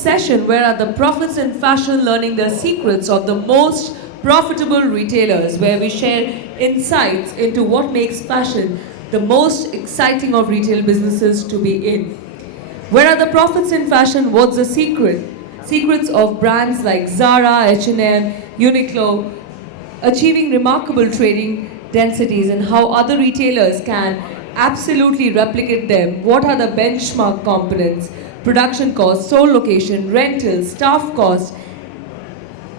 session, where are the prophets in fashion learning the secrets of the most profitable retailers, where we share insights into what makes fashion the most exciting of retail businesses to be in. Where are the prophets in fashion? What's the secret? Secrets of brands like Zara, H&M, Uniqlo, achieving remarkable trading densities, and how other retailers can absolutely replicate them. What are the benchmark components? Production costs, store location, rentals, staff costs,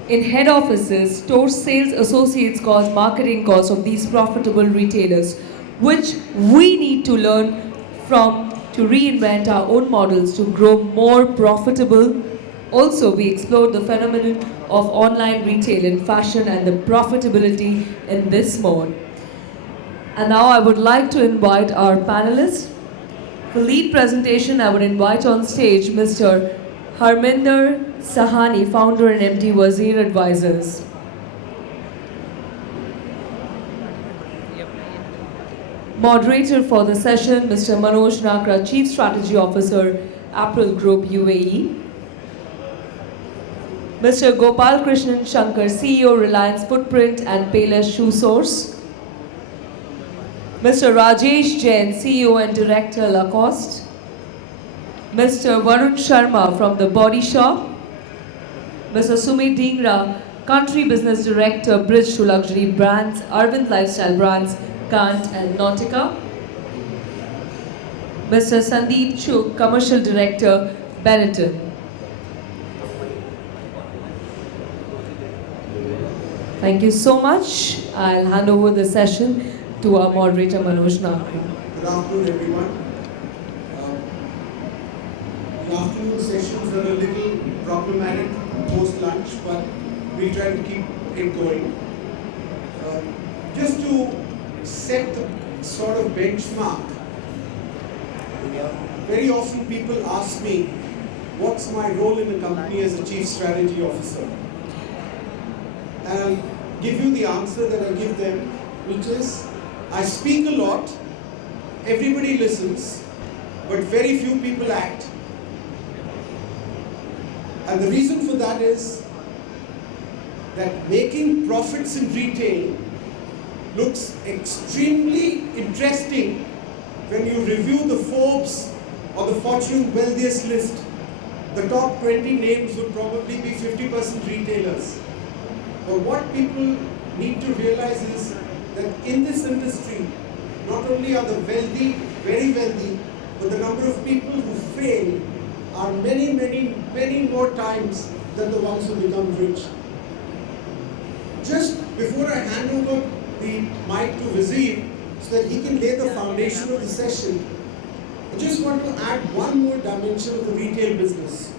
in head offices, store sales associates costs, marketing costs of these profitable retailers, which we need to learn from to reinvent our own models to grow more profitable. Also, we explored the phenomenon of online retail in fashion and the profitability in this mode. And now I would like to invite our panelists. For lead presentation, I would invite on stage Mr. Harminder Sahani, founder and MD Wazir Advisors. Moderator for the session, Mr. Manoj Nakra, Chief Strategy Officer, April Group UAE. Mr. Gopal Krishnan Shankar, CEO, Reliance Footprint and Payless Shoe Source. Mr. Rajesh Jain, CEO and Director, Lacoste. Mr. Varun Sharma from The Body Shop. Mr. Sumit Dhingra, Country Business Director, Bridge to Luxury Brands, Arvind Lifestyle Brands, Kant and Nautica. Mr. Sandeep Chuk, Commercial Director, Benetton. Thank you so much. I'll hand over the session to our moderator, Manoj Nakri. Good afternoon, everyone. The afternoon sessions are a little problematic post-lunch, but we'll try to keep it going. Just to set the sort of benchmark, very often people ask me, what's my role in the company as a Chief Strategy Officer? And I'll give you the answer that I give them, which is, I speak a lot, everybody listens, but very few people act. And the reason for that is that making profits in retail looks extremely interesting when you review the Forbes or the Fortune wealthiest list. The top 20 names would probably be 50% retailers. But what people need to realize is that in this industry, not only are the wealthy very wealthy, but the number of people who fail are many, many, many more times than the ones who become rich. Just before I hand over the mic to Wazir, so that he can lay the foundation of the session, I just want to add one more dimension of the retail business.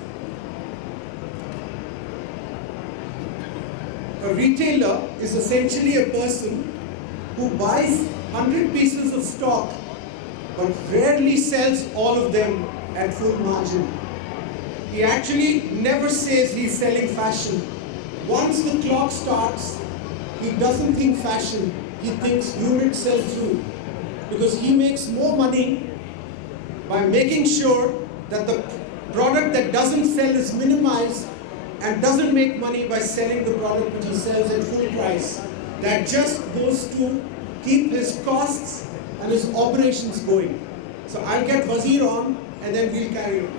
A retailer is essentially a person who buys 100 pieces of stock but rarely sells all of them at full margin. He actually never says he's selling fashion. Once the clock starts, he doesn't think fashion, he thinks unit sell-through, because he makes more money by making sure that the product that doesn't sell is minimized and doesn't make money by selling the product which he sells at full price. That just goes to keep his costs and his operations going. So I'll get Wazir on and then we'll carry on.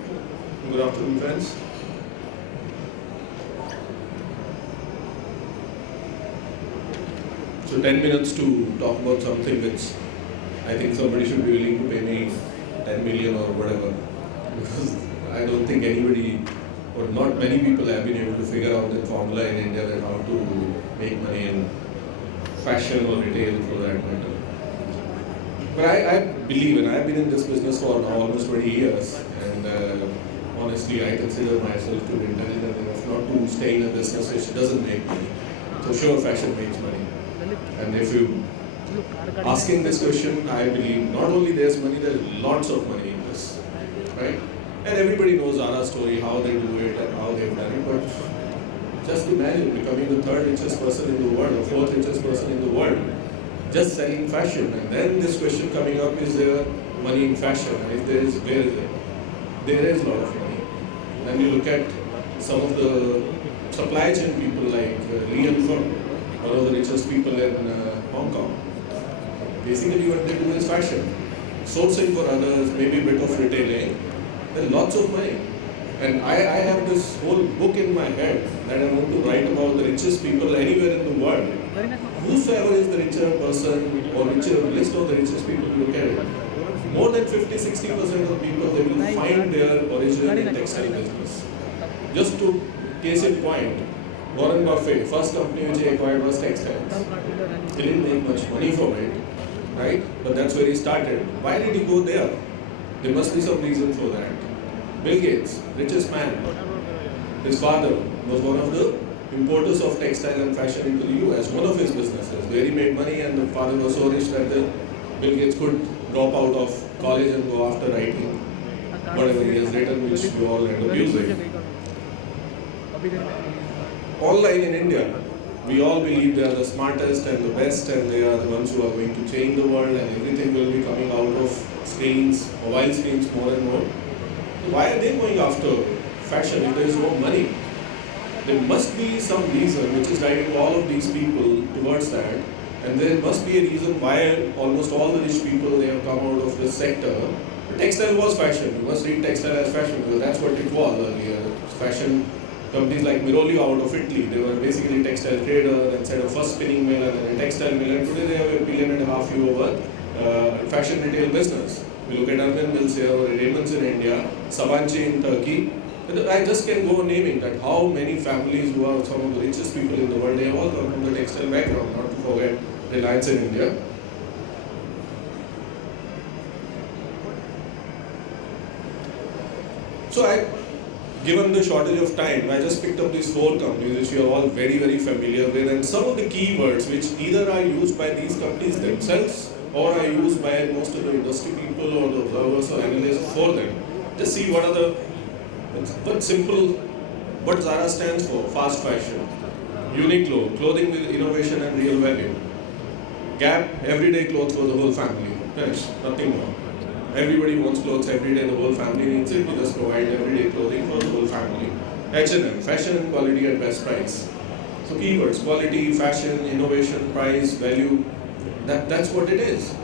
Good afternoon, friends. So 10 minutes to talk about something which I think somebody should be willing to pay me 10 million or whatever. Because I don't think anybody, or not many people have been able to figure out the formula in India that how to make money in fashion or retail for that matter. But I believe, and I've been in this business for now almost 20 years, and honestly I consider myself to be intelligent enough not to stay in a business which doesn't make money. So sure, fashion makes money. And if you asking this question, I believe not only there's money, there's lots of money in this, right? And everybody knows Zara's story, how they do it and how they've done it, but just imagine becoming the third richest person in the world, or fourth richest person in the world, just selling fashion. And then this question coming up, is there money in fashion? And if there is, where is it? There is a lot of money. When you look at some of the supply chain people like Lee and Fung, one of the richest people in Hong Kong, basically what they do is fashion. Sourcing for others, maybe a bit of retailing, then lots of money. And I have this whole book in my head that I want to write about the richest people anywhere in the world. Whosoever is the richer person or richer list of the richest people you look at it, more than 50-60% of people, they will find their origin in textile business. Just to case in point, Warren Buffett, first company which he acquired was textiles. He didn't make much money from it, right? But that's where he started. Why did he go there? There must be some reason for that. Bill Gates, richest man. His father was one of the importers of textile and fashion into the US, one of his businesses, where he made money, and the father was so rich that Bill Gates could drop out of college and go after writing whatever he has written, which we all end up using. Online in India, we all believe they are the smartest and the best, and they are the ones who are going to change the world, and everything will be coming out of screens, mobile screens more and more. So why are they going after fashion if there is no money? There must be some reason which is driving all of these people towards that, and there must be a reason why almost all the rich people, they have come out of this sector. Textile was fashion. You must read textile as fashion because that's what it was earlier. Fashion companies like Miroli out of Italy, they were basically textile trader and set a first spinning mill and then a textile mill, and today they have $1.5 billion worth fashion retail business. We look at Arvind Mills here, or Raymond's in India, Sabancı in Turkey. I just can go naming that how many families who are some of the richest people in the world, they have all come from the textile background, not to forget Reliance in India. So given the shortage of time, I just picked up these 4 companies which you are all very, very familiar with, and some of the keywords which either are used by these companies themselves or are used by most of the industry people or the observers or analysts for them. Just see what are the, but simple, what Zara stands for, fast fashion. Uniqlo, clothing with innovation and real value. Gap, everyday clothes for the whole family. Finish, nothing more. Everybody wants clothes every day, the whole family needs it. We just provide everyday clothing for the whole family. H&M, fashion and quality at best price. So keywords, quality, fashion, innovation, price, value, that's what it is.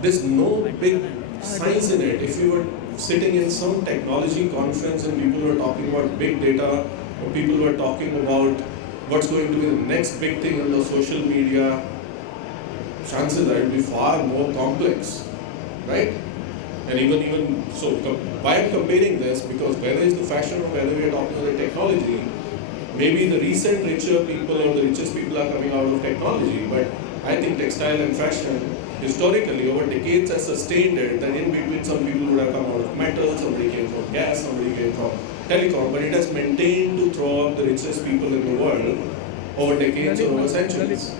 There's no big science in it. If you were sitting in some technology conference and people were talking about big data, or people were talking about what's going to be the next big thing on the social media, chances are it will be far more complex, right? And even so, why I'm comparing this, because whether it's the fashion or whether we are talking about the technology, maybe the recent richer people or the richest people are coming out of technology, but I think textile and fashion historically over decades has sustained it, that in between some people would have come out of metal, somebody came from gas, somebody came from telecom, but it has maintained to throw up the richest people in the world over decades or over centuries,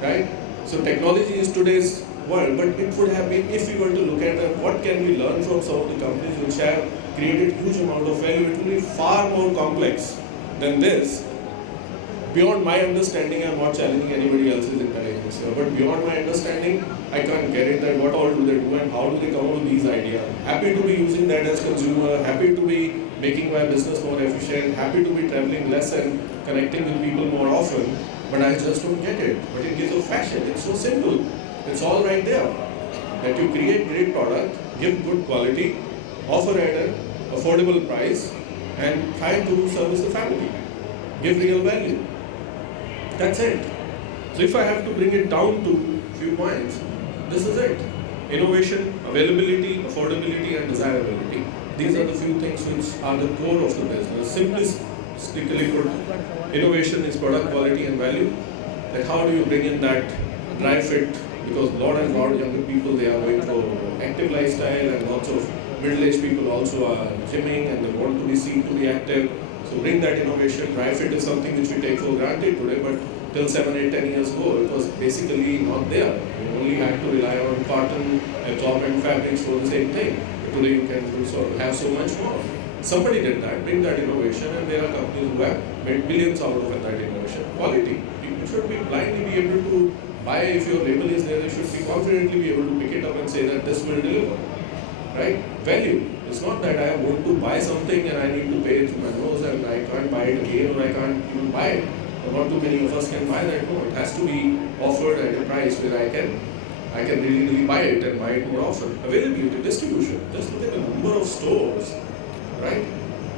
right? So technology is today's world, but it would have been, if we were to look at what can we learn from some of the companies which have created huge amount of value, it will be far more complex than this. Beyond my understanding, I'm not challenging anybody else's intelligence here, but beyond my understanding, I can't get it that what all do they do and how do they come up with these ideas. Happy to be using that as consumer, happy to be making my business more efficient, happy to be traveling less and connecting with people more often, but I just don't get it. But in case of fashion, it's so simple. It's all right there. That you create great product, give good quality, offer at an affordable price, and try to service the family. Give real value. That's it. So if I have to bring it down to a few points, this is it. Innovation, availability, affordability, and desirability. These are the few things which are the core of the business. Simplistically put, innovation is product quality and value. That how do you bring in that dry fit? Because a lot and lot of younger people, they are going for active lifestyle, and lots of middle-aged people also are gymming and they want to be seen to be active. So bring that innovation. Dry fit is something which we take for granted today, but till 7, 8, 10 years ago, it was basically not there. You only had to rely on cotton, absorbent fabrics for the same thing. But today you can have so much more. Somebody did that, bring that innovation, and there are companies who have made billions out of that innovation. Quality. People should be blindly be able to buy. If your label is there, they should be confidently be able to pick it up and say that this will deliver. Right? Value. It's not that I want to buy something and I need to pay it through my nose and I can't buy it again or I can't even buy it. Or not too many of us can buy that. No, it has to be offered at a price where I can really buy it and buy it more often. Availability, distribution. Just look at the number of stores, right?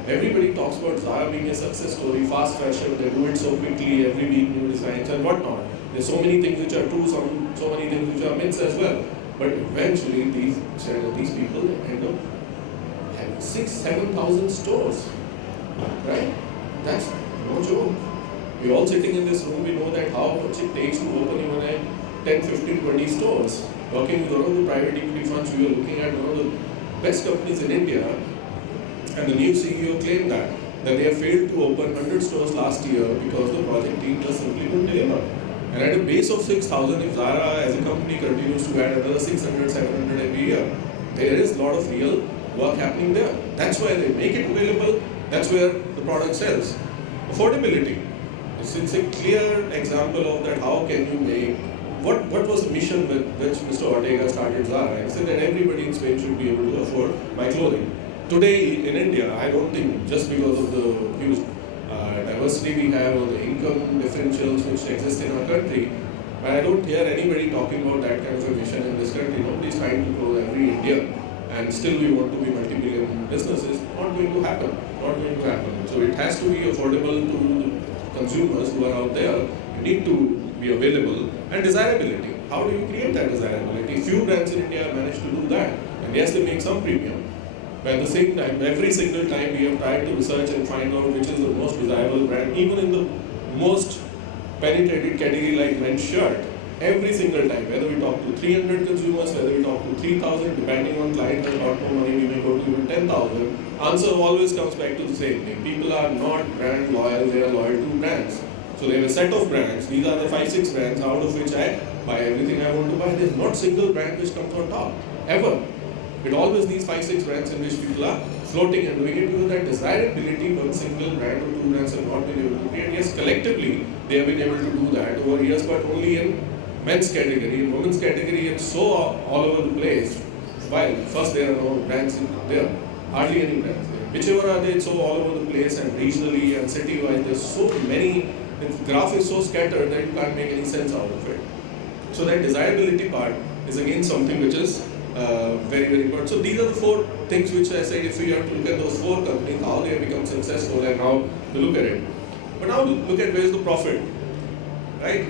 Everybody talks about Zara being a success story, fast fashion, they do it so quickly, every week new designs and whatnot. There's so many things which are true, so many things which are myths as well. But eventually these people end up having 6,000-7,000 stores, right? That's no joke. We're all sitting in this room, we know that how much it takes to open even a 10, 15, 20 stores. Working with one of the private equity funds, we were looking at one of the best companies in India, and the new CEO claimed that they have failed to open 100 stores last year because the project team just simply couldn't deliver. And at a base of 6,000, if Zara as a company continues to add another 600, 700 every year, there is a lot of real work happening there. That's why they make it available, that's where the product sells. Affordability. It's a clear example of that. How can you make, what was the mission with which Mr. Ortega started Zara? He said that everybody in Spain should be able to afford my clothing. Today in India, I don't think just because of the huge diversity we have or the income differentials which exist in our country, I don't hear anybody talking about that kind of a mission in this country. Nobody's trying to grow every Indian and still we want to be multi-billion businesses. Not going to happen. Not going to happen. So it has to be affordable to consumers who are out there. You need to be available. And desirability. How do you create that desirability? Few brands in India have managed to do that. And yes, they make some premium. But at the same time, every single time we have tried to research and find out which is the most desirable brand, even in the most penetrated category like men's shirt, every single time, whether we talk to 300 consumers, whether we talk to 3,000, depending on client has got more money, we may go to even 10,000, answer always comes back to the same thing. People are not brand loyal, they are loyal to brands. So they have a set of brands, these are the 5-6 brands out of which I buy everything I want to buy. There's not single brand which comes on top, ever. It always these 5-6 brands in which people are floating and doing it because that desirability one single brand or two brands have not been able to create. Yes, collectively they have been able to do that over years, but only in men's category. In women's category, it's so all over the place. While first there are no brands there, hardly any brands there. Whichever are there, it's so all over the place and regionally and city-wise, there's so many. The graph is so scattered that you can't make any sense out of it. So that desirability part is again something which is very, very important. So these are the 4 things which I said if we have to look at those 4 companies, how they have become successful and how to look at it. But now look at where is the profit, right?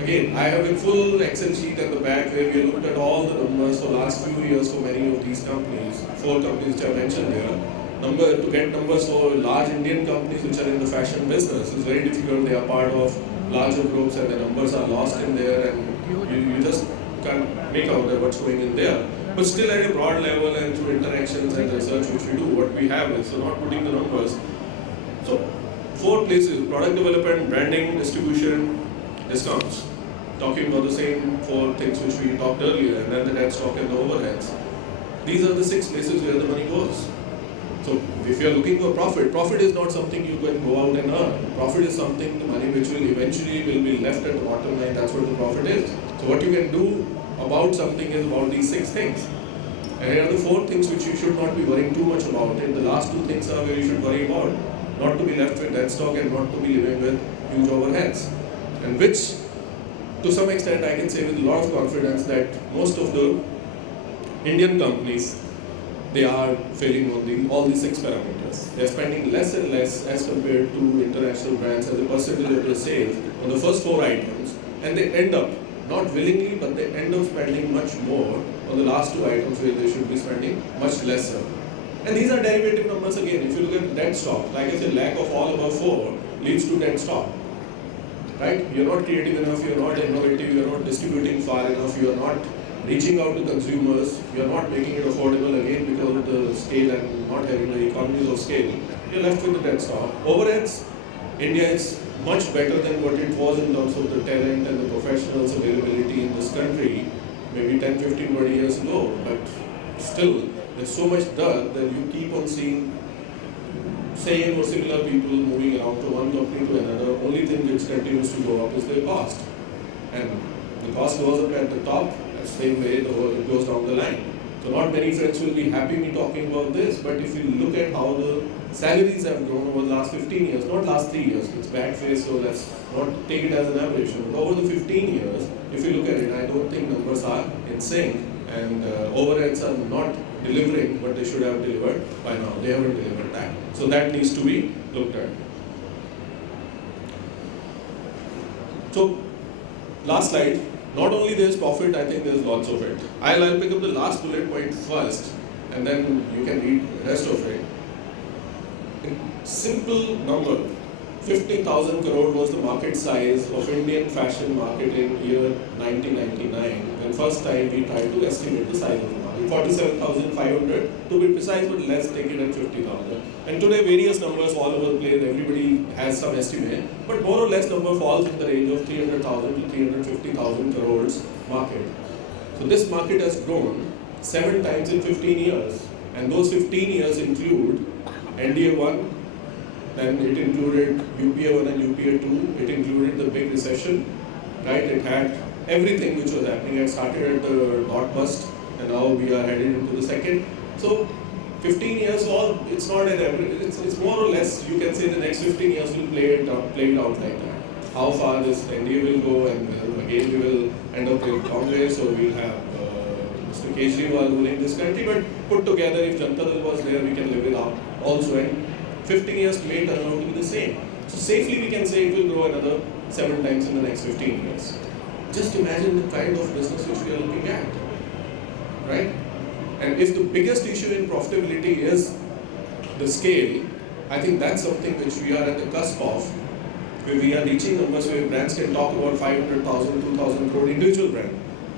Again, I have a full Excel sheet at the back where we looked at all the numbers for last few years for many of these companies, 4 companies which I mentioned here. To get numbers for large Indian companies which are in the fashion business is very difficult. They are part of larger groups and the numbers are lost in there and you just can't make out what's going in there. But still at a broad level and through interactions and research which we do, what we have is, so not putting the numbers. So 4 places: product development, branding, distribution, discounts. Talking about the same 4 things which we talked earlier, and then the dead stock and the overheads. These are the 6 places where the money goes. So if you are looking for profit, profit is not something you can go out and earn. Profit is something, the money which will eventually be left at the bottom line, that's what the profit is. So what you can do about something is about these 6 things. And here are the 4 things which you should not be worrying too much about. And the last 2 things are where you should worry about. Not to be left with dead stock and not to be living with huge overheads. And which, to some extent, I can say with a lot of confidence that most of the Indian companies, they are failing on all these 6 parameters. They are spending less and less as compared to international brands as a percentage of their sales on the first 4 items, and they end up, not willingly, but they end up spending much more on the last 2 items where they should be spending much lesser. And these are derivative numbers again. If you look at dead stock, like I said, lack of all above 4 leads to dead stock. Right? You're not creative enough, you're not innovative, you're not distributing far enough, you're not reaching out to consumers, you're not making it affordable again because of the scale and not having the economies of scale. You're left with the dead stock. Overheads, India is much better than what it was in terms of the talent and the professionals availability in this country maybe 10, 15, 20 years ago. But still, there's so much dirt that you keep on seeing same or similar people moving around from one company to another. Only thing which continues to go up is their cost. And the cost goes up at the top, the same way it goes down the line. So not many friends will be happy me talking about this, but if you look at how the salaries have grown over the last 15 years, not last 3 years, it's back phase, so let's not take it as an aberration, but over the 15 years, if you look at it, I don't think numbers are in sync, and overheads are not delivering what they should have delivered by now. They haven't delivered that. So that needs to be looked at. So, last slide. Not only there's profit, I think there's lots of it. I'll pick up the last bullet point first, and then you can read the rest of it. Simple number, 50,000 crore was the market size of Indian fashion market in year 1999. When first time we tried to estimate the size of the market, 47,500 to be precise, but let's take it at 50,000. And today various numbers all over the place, everybody has some estimate, but more or less number falls in the range of 300,000 to 350,000 crores market. So this market has grown 7 times in 15 years, and those 15 years include NDA 1, then it included UPA 1 and UPA 2, it included the big recession, right? It had everything which was happening. It started at the dot bust, and now we are headed into the second. So 15 years, it's not an average, it's more or less, you can say the next 15 years will play it out like that. How far this NDA will go, and again we will end up in Congress, or we'll have Mr. Kejriwal ruling this country, but put together, if Janata Dal was there, we can live it out also, and 15 years may turn out to be the same. So safely we can say it will grow another 7 times in the next 15 years. Just imagine the kind of business which we are looking at, right? And if the biggest issue in profitability is the scale, I think that's something which we are at the cusp of, where we are reaching numbers where brands can talk about 500,000, 2,000 crore individual brand.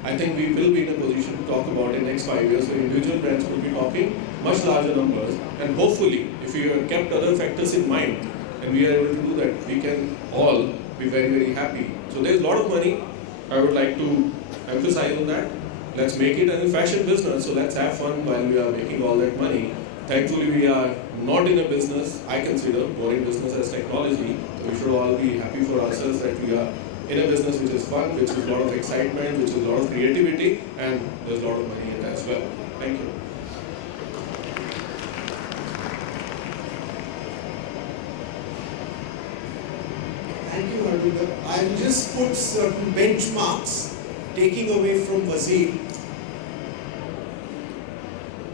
I think we will be in a position to talk about in the next 5 years where individual brands will be talking much larger numbers, and hopefully, if we have kept other factors in mind and we are able to do that, we can all be very, very happy. So there is a lot of money. I would like to emphasize on that. Let's make it as a fashion business, so let's have fun while we are making all that money. Thankfully, we are not in a business, I consider, boring business as technology. We should all be happy for ourselves that we are in a business which is fun, which is a lot of excitement, which is a lot of creativity, and there's a lot of money in it as well. Thank you. Thank you, Harvinder. I'll just put certain benchmarks, taking away from Wazir.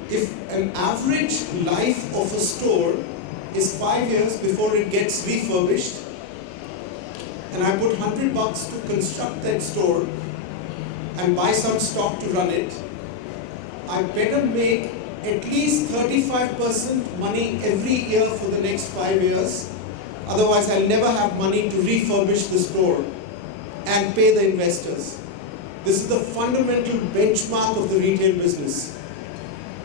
If an average life of a store is 5 years before it gets refurbished, and I put $100 to construct that store and buy some stock to run it, I better make at least 35% money every year for the next 5 years. Otherwise, I'll never have money to refurbish the store and pay the investors. This is the fundamental benchmark of the retail business.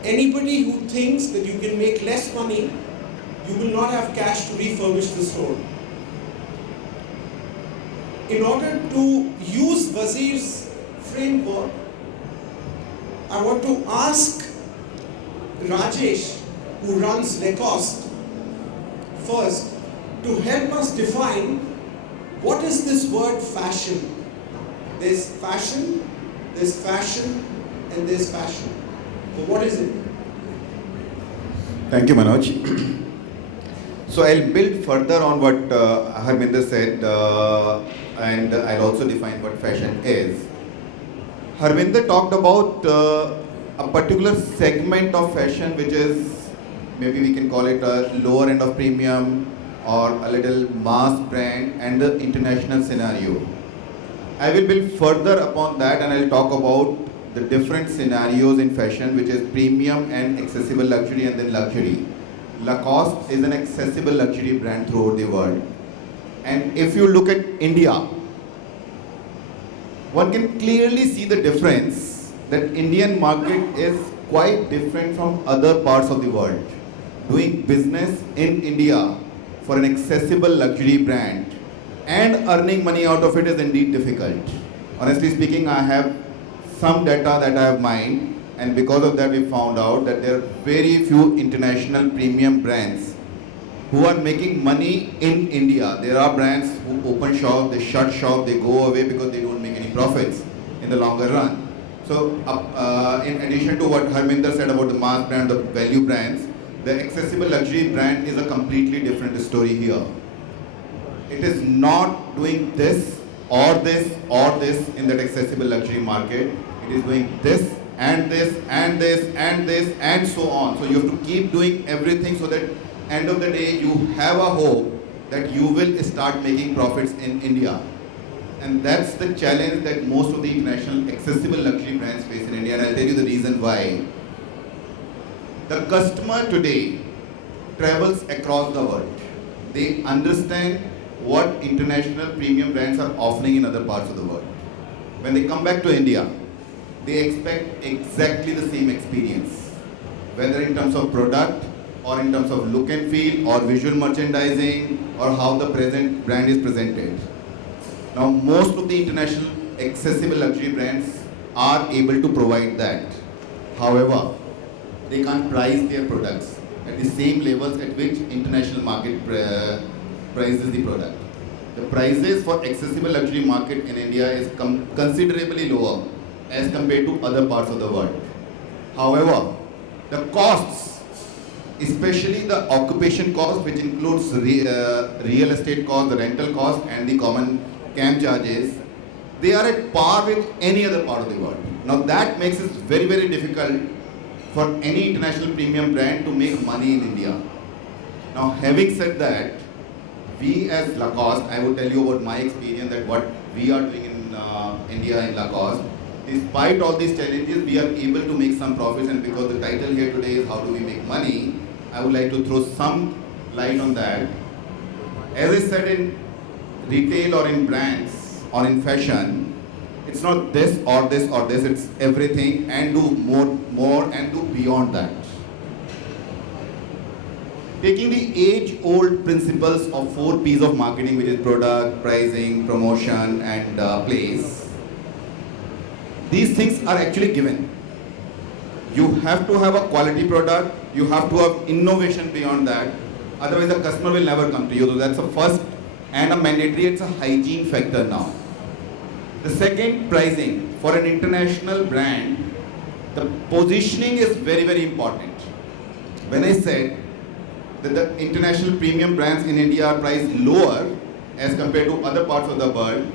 Anybody who thinks that you can make less money, you will not have cash to refurbish the store. In order to use Wazir's framework, I want to ask Rajesh, who runs Lacoste, first to help us define what is this word fashion. There's fashion, and there's fashion. So what is it? Thank you, Manoj. So I'll build further on what Harvinder said, and I'll also define what fashion is. Harvinder talked about a particular segment of fashion, which is, maybe we can call it a lower end of premium or a little mass brand, and the international scenario. I will build further upon that, and I'll talk about the different scenarios in fashion, which is premium and accessible luxury, and then luxury. Lacoste is an accessible luxury brand throughout the world. And if you look at India, one can clearly see the difference that Indian market is quite different from other parts of the world. Doing business in India for an accessible luxury brand and earning money out of it is indeed difficult. Honestly speaking, I have some data that I have mined, and because of that we found out that there are very few international premium brands who are making money in India. There are brands who open shop, they shut shop, they go away because they don't make any profits in the longer run. So, in addition to what Harminder said about the mass brand, the value brands, the accessible luxury brand is a completely different story here. It is not doing this or this or this in that accessible luxury market. It is doing this and this and this and this and so on. So you have to keep doing everything so that end of the day you have a hope that you will start making profits in India. And that's the challenge that most of the international accessible luxury brands face in India, and I'll tell you the reason why. The customer today travels across the world. They understand what international premium brands are offering in other parts of the world. When they come back to India, they expect exactly the same experience, whether in terms of product or in terms of look and feel or visual merchandising or how the present brand is presented. Now, most of the international accessible luxury brands are able to provide that. However, they can't price their products at the same levels at which international market prices the product. The prices for accessible luxury market in India is considerably lower as compared to other parts of the world. However, the costs, especially the occupation cost, which includes real estate cost, the rental cost and the common camp charges, they are at par with any other part of the world. Now that makes it very, very difficult for any international premium brand to make money in India. Now having said that, we as Lacoste, I would tell you about my experience that what we are doing in India in Lacoste, despite all these challenges, we are able to make some profits, and because the title here today is how do we make money, I would like to throw some light on that. As I said, in retail or in brands or in fashion, it's not this or this or this, it's everything and do more and do beyond that. Taking the age-old principles of 4 P's of marketing, which is product, pricing, promotion and place, these things are actually given. You have to have a quality product, you have to have innovation beyond that, otherwise the customer will never come to you. So that's the first and a mandatory, it's a hygiene factor now. The second, pricing. For an international brand, the positioning is very, very important. When I said that the international premium brands in India are priced lower as compared to other parts of the world,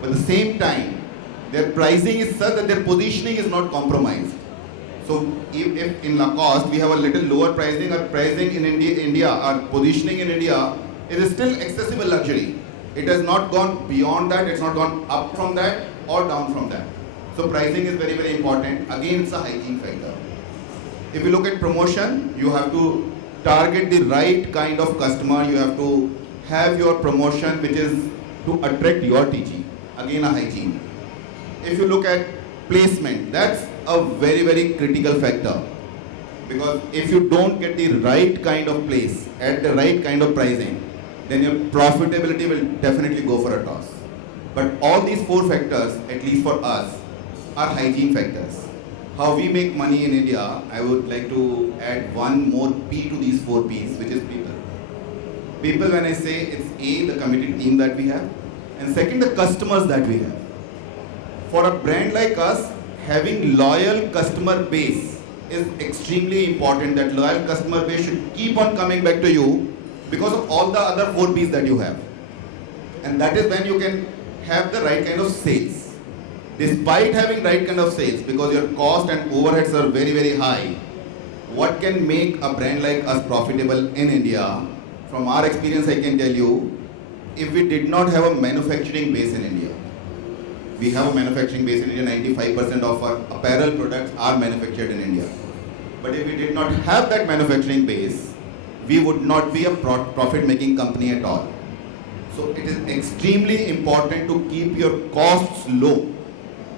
but at the same time, their pricing is such that their positioning is not compromised. So if in Lacoste we have a little lower pricing, our pricing in India, our positioning in India, it is still accessible luxury. It has not gone beyond that, it's not gone up from that or down from that. So pricing is very, very important. Again, it's a hygiene factor. If you look at promotion, you have to target the right kind of customer. You have to have your promotion which is to attract your TG. Again, a hygiene. If you look at placement, that's a very, very critical factor. Because if you don't get the right kind of place at the right kind of pricing, then your profitability will definitely go for a toss. But all these 4 factors, at least for us, are hygiene factors. How we make money in India, I would like to add one more P to these 4 P's, which is people. People, when I say, it's A, the committed team that we have, and second, the customers that we have. For a brand like us, having loyal customer base is extremely important. That loyal customer base should keep on coming back to you because of all the other 4 P's that you have. And that is when you can have the right kind of sales. Despite having right kind of sales, because your cost and overheads are very, very high, what can make a brand like us profitable in India? From our experience, I can tell you, if we did not have a manufacturing base in India, we have a manufacturing base in India, 95% of our apparel products are manufactured in India. But if we did not have that manufacturing base, we would not be a profit-making company at all. So it is extremely important to keep your costs low.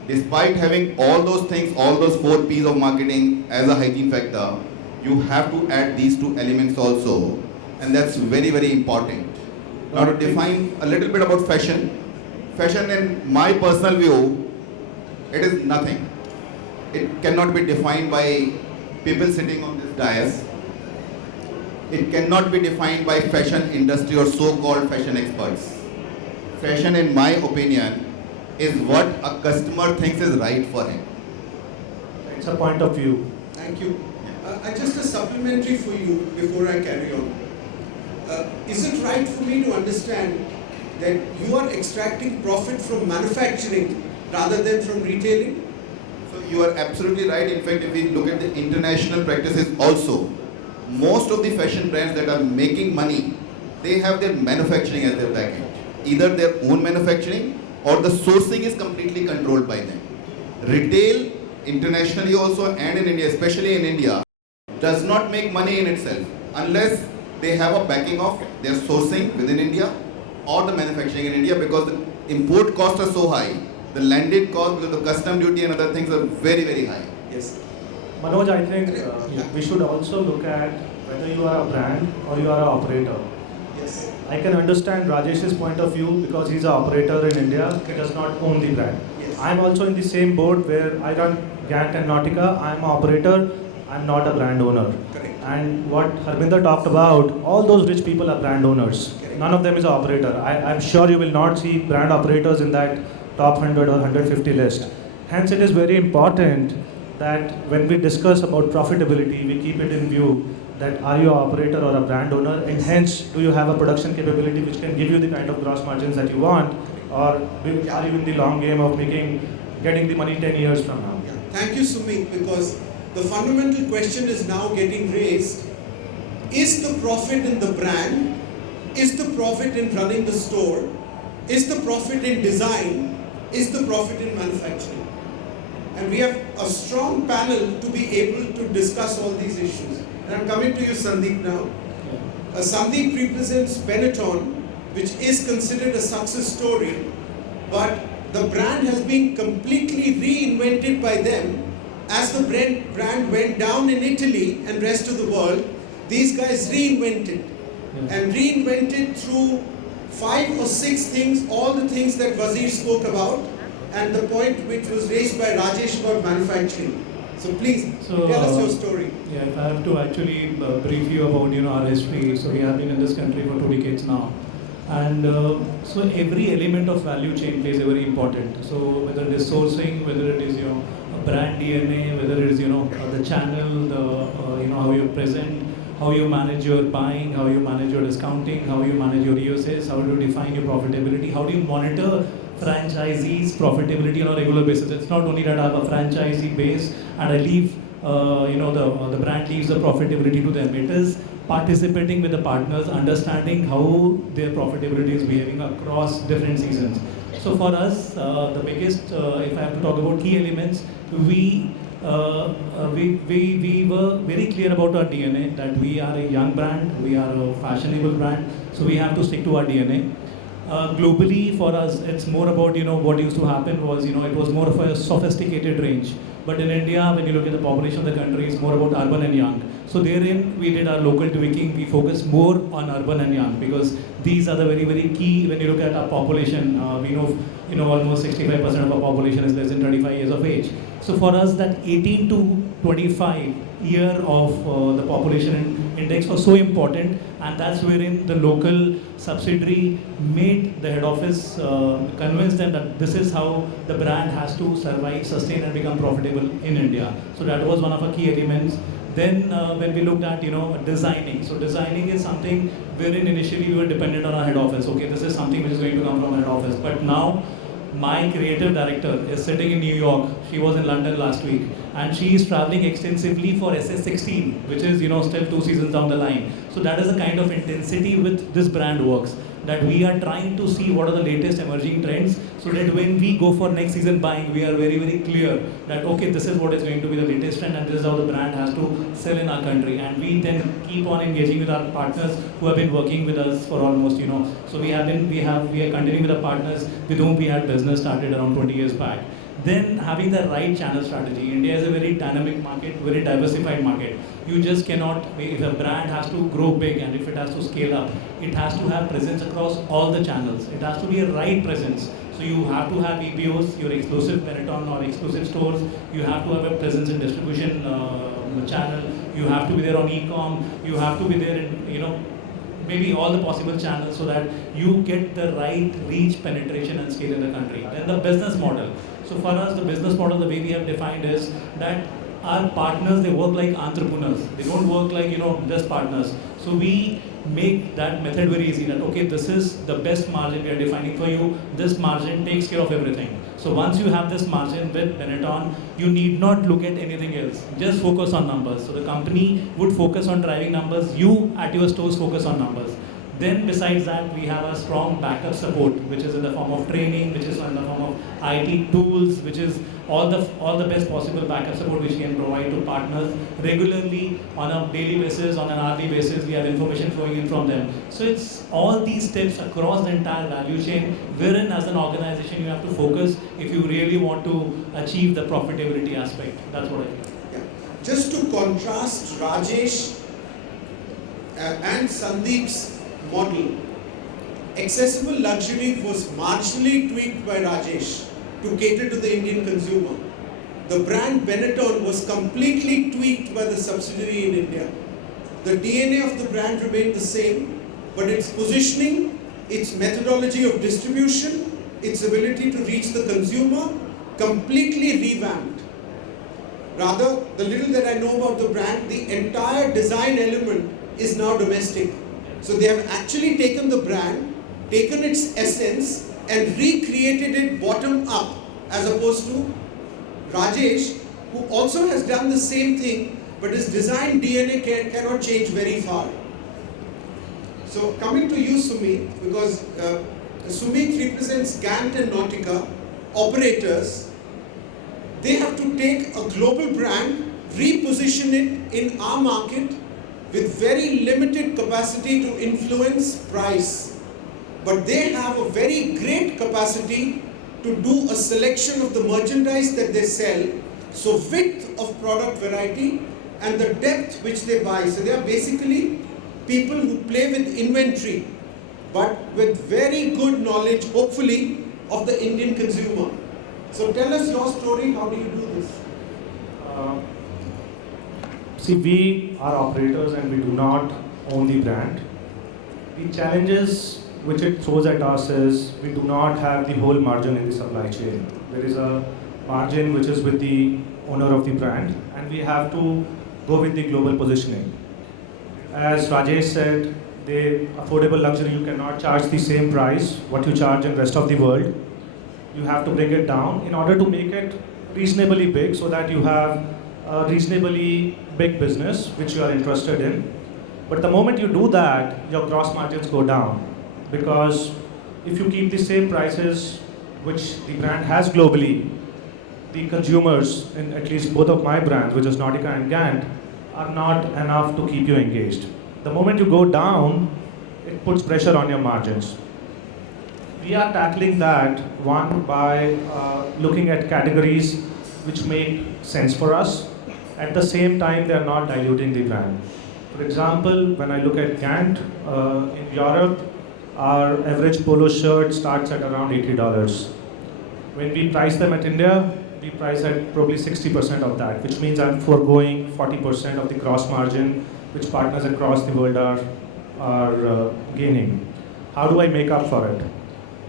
Despite having all those things, all those 4 P's of marketing as a hygiene factor, you have to add these 2 elements also. And that's very, very important. Now to define a little bit about fashion. Fashion, in my personal view, it is nothing. It cannot be defined by people sitting on this dais. It cannot be defined by fashion industry or so-called fashion experts. Fashion, in my opinion, is what a customer thinks is right for him. It's a point of view. Thank you. Just a supplementary for you before I carry on. Is it right for me to understand that you are extracting profit from manufacturing rather than from retailing? So you are absolutely right. In fact, if we look at the international practices also, most of the fashion brands that are making money, they have their manufacturing as their backend. Either their own manufacturing or the sourcing is completely controlled by them. Retail, internationally also and in India, especially in India, does not make money in itself unless they have a backing of their sourcing within India or the manufacturing in India, because the import costs are so high, the landed cost because the custom duty and other things are very, very high. Yes. Manoj, I think we should also look at whether you are a brand or you are an operator. Yes. I can understand Rajesh's point of view because he's an operator in India. He does not own the brand. Yes. I'm also in the same boat where I run Gant and Nautica. I'm an operator. I'm not a brand owner. Correct. And what Harbinder talked about, all those rich people are brand owners. Correct. None of them is an operator. I'm sure you will not see brand operators in that top 100 or 150 list. Hence, it is very important that when we discuss about profitability, we keep it in view that are you an operator or a brand owner, and hence do you have a production capability which can give you the kind of gross margins that you want, or are you in the long game of getting the money 10 years from now? Yeah. Thank you, Sumit, because the fundamental question is now getting raised. Is the profit in the brand? Is the profit in running the store? Is the profit in design? Is the profit in manufacturing? And we have a strong panel to be able to discuss all these issues. And I'm coming to you, Sandeep, now. Sandeep represents Benetton, which is considered a success story, but the brand has been completely reinvented by them. As the brand went down in Italy and rest of the world, these guys reinvented. And reinvented through 5 or 6 things, all the things that Wazir spoke about, and the point which was raised by Rajesh about manufacturing. So please, tell us your story. Yeah, if I have to actually brief you about our history. So we have been in this country for 2 decades now. And so every element of value chain plays a very important. So whether it is sourcing, whether it is a brand DNA, whether it is the channel, the how you present, how you manage your buying, how you manage your discounting, how you manage your EOSs, how do you define your profitability, how do you monitor franchisees' profitability on a regular basis. It's not only that I have a franchisee base and I leave, the brand leaves the profitability to them. It is participating with the partners, understanding how their profitability is behaving across different seasons. So for us, the biggest, if I have to talk about key elements, we were very clear about our DNA, that we are a young brand, we are a fashionable brand, so we have to stick to our DNA. Globally, for us, it's more about, what used to happen was, it was more of a sophisticated range. But in India, when you look at the population of the country, it's more about urban and young. So therein, we did our local tweaking. We focused more on urban and young because these are the very, very key. When you look at our population, we know, almost 65% of our population is less than 25 years of age. So for us, that 18 to 25 year of the population index was so important, and that's wherein the local subsidiary made the head office convince them that this is how the brand has to survive, sustain and become profitable in India. So that was one of our key elements. Then when we looked at designing, so designing is something wherein initially we were dependent on our head office. Okay, this is something which is going to come from our head office, but now my creative director is sitting in New York. She was in London last week, and she is traveling extensively for SS16, which is still 2 seasons down the line. So that is the kind of intensity with this brand works, that we are trying to see what are the latest emerging trends, so that when we go for next season buying, we are very, very clear that okay, this is what is going to be the latest trend, and this is how the brand has to sell in our country. And we then keep on engaging with our partners who have been working with us for almost so we are continuing with the partners with whom we had business started around 20 years back. Then having the right channel strategy. India is a very dynamic market, very diversified market. You just cannot, if a brand has to grow big and if it has to scale up, it has to have presence across all the channels. It has to be a right presence. So you have to have EBOs, your exclusive Benetton or exclusive stores. You have to have a presence in distribution channel. You have to be there on e-com. You have to be there in, maybe all the possible channels, so that you get the right reach, penetration and scale in the country. Then the business model. So for us, the business model, the way we have defined is that our partners, they work like entrepreneurs. They don't work like, just partners. So we make that method very easy that, okay, this is the best margin we are defining for you. This margin takes care of everything. So once you have this margin with Benetton, you need not look at anything else. Just focus on numbers. So the company would focus on driving numbers. You at your stores focus on numbers. Then besides that, we have a strong backup support, which is in the form of training, which is in the form of IT tools, which is all the best possible backup support which we can provide to partners regularly on a daily basis, on an hourly basis. We have information flowing in from them. So it's all these steps across the entire value chain, wherein as an organization you have to focus if you really want to achieve the profitability aspect. That's what I think. Yeah. Just to contrast Rajesh and Sandeep's model, accessible luxury was marginally tweaked by Rajesh to cater to the Indian consumer. The brand Benetton was completely tweaked by the subsidiary in India. The DNA of the brand remained the same, but its positioning, its methodology of distribution, its ability to reach the consumer, completely revamped. Rather, the little that I know about the brand, the entire design element is now domestic. So they have actually taken the brand, taken its essence and recreated it bottom up, as opposed to Rajesh, who also has done the same thing, but his design DNA cannot change very far. So coming to you, Sumit, because Sumit represents Gant and Nautica, operators. They have to take a global brand, reposition it in our market with very limited capacity to influence price. But they have a very great capacity to do a selection of the merchandise that they sell, so width of product variety and the depth which they buy. So they are basically people who play with inventory, but with very good knowledge, hopefully, of the Indian consumer. So tell us your story, how do you do this? See, we are operators and we do not own the brand. The challenges which it throws at us is we do not have the whole margin in the supply chain. There is a margin which is with the owner of the brand, and we have to go with the global positioning. As Rajesh said, the affordable luxury, you cannot charge the same price what you charge in rest of the world. You have to bring it down in order to make it reasonably big, so that you have a reasonably big business which you are interested in. But the moment you do that, your gross margins go down, because if you keep the same prices which the brand has globally, the consumers in at least both of my brands, which is Nautica and Gant, are not enough to keep you engaged. The moment you go down, it puts pressure on your margins. We are tackling that, one, by looking at categories which make sense for us. At the same time, they are not diluting the brand. For example, when I look at Gant, in Europe, our average polo shirt starts at around $80. When we price them at India, we price at probably 60% of that, which means I'm foregoing 40% of the gross margin which partners across the world are gaining. How do I make up for it?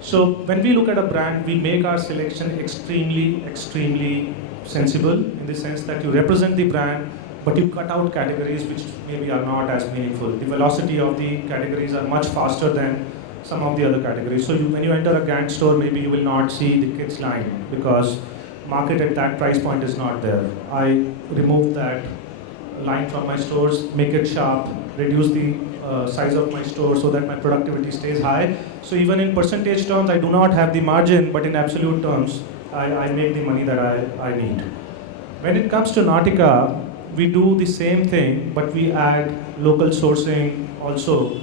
So when we look at a brand, we make our selection extremely sensible, in the sense that you represent the brand, but you cut out categories which maybe are not as meaningful. The velocity of the categories are much faster than some of the other categories. So when you enter a Gant store, maybe you will not see the kids line, because market at that price point is not there. I remove that line from my stores, make it sharp, reduce the size of my store so that my productivity stays high. So even in percentage terms, I do not have the margin, but in absolute terms, I make the money that I need. When it comes to Nautica, we do the same thing, but we add local sourcing also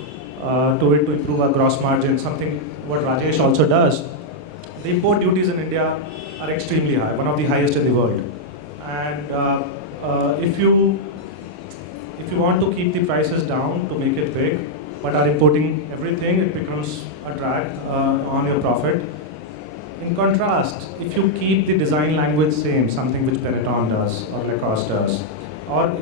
to it to improve our gross margin, something what Rajesh also does. The import duties in India are extremely high, one of the highest in the world. And if you want to keep the prices down to make it big, but are importing everything, it becomes a drag on your profit. In contrast, if you keep the design language same, something which Benetton does or Lacoste does, or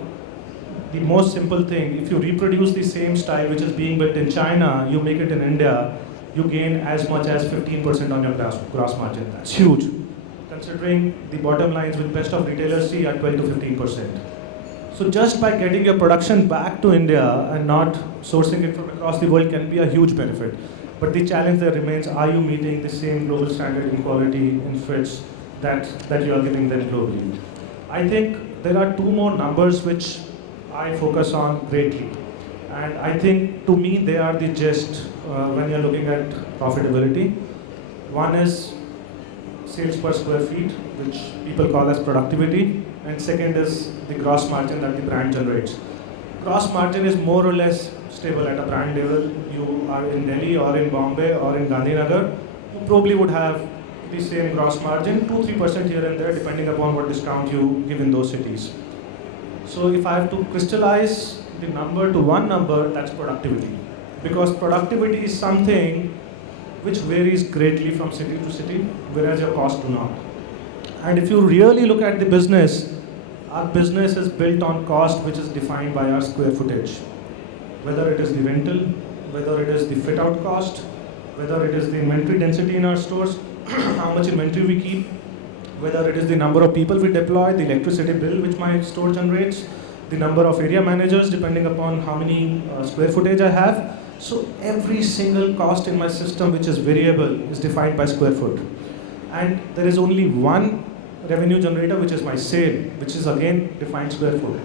the most simple thing, if you reproduce the same style which is being built in China, you make it in India, you gain as much as 15% on your gross margin. That's huge. considering the bottom lines with best of retailers see at 12 to 15%. So just by getting your production back to India and not sourcing it from across the world can be a huge benefit. But the challenge there remains, are you meeting the same global standard in quality, in fits that you are giving them globally? I think there are two more numbers which I focus on greatly. And I think to me they are the gist when you're looking at profitability. One is sales per square feet, which people call as productivity, and second is the gross margin that the brand generates. Gross margin is more or less stable at a brand level. You are in Delhi or in Bombay or in Gandhinagar, you probably would have the same gross margin, 2-3% here and there depending upon what discount you give in those cities. So if I have to crystallize the number to one number, that's productivity. Because productivity is something which varies greatly from city to city, whereas your costs do not. And if you really look at the business, our business is built on cost which is defined by our square footage. Whether it is the rental, whether it is the fit out cost, whether it is the inventory density in our stores, how much inventory we keep, whether it is the number of people we deploy, the electricity bill which my store generates, the number of area managers depending upon how many square footage I have. So every single cost in my system which is variable is defined by square foot. And there is only one revenue generator which is my sale, which is again defined square foot.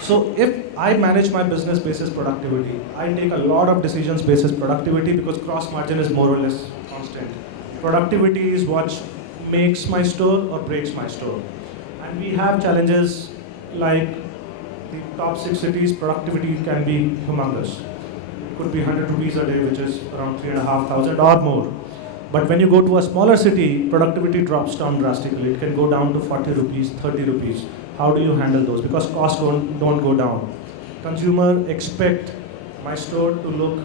So if I manage my business basis productivity, I take a lot of decisions basis productivity because cross margin is more or less constant. Productivity is what makes my store or breaks my store. And we have challenges like the top 6 cities, productivity can be humongous. It could be 100 rupees a day, which is around 3,500 or more. But when you go to a smaller city, productivity drops down drastically. It can go down to 40 rupees, 30 rupees. How do you handle those? Because costs don't go down. Consumer expect my store to look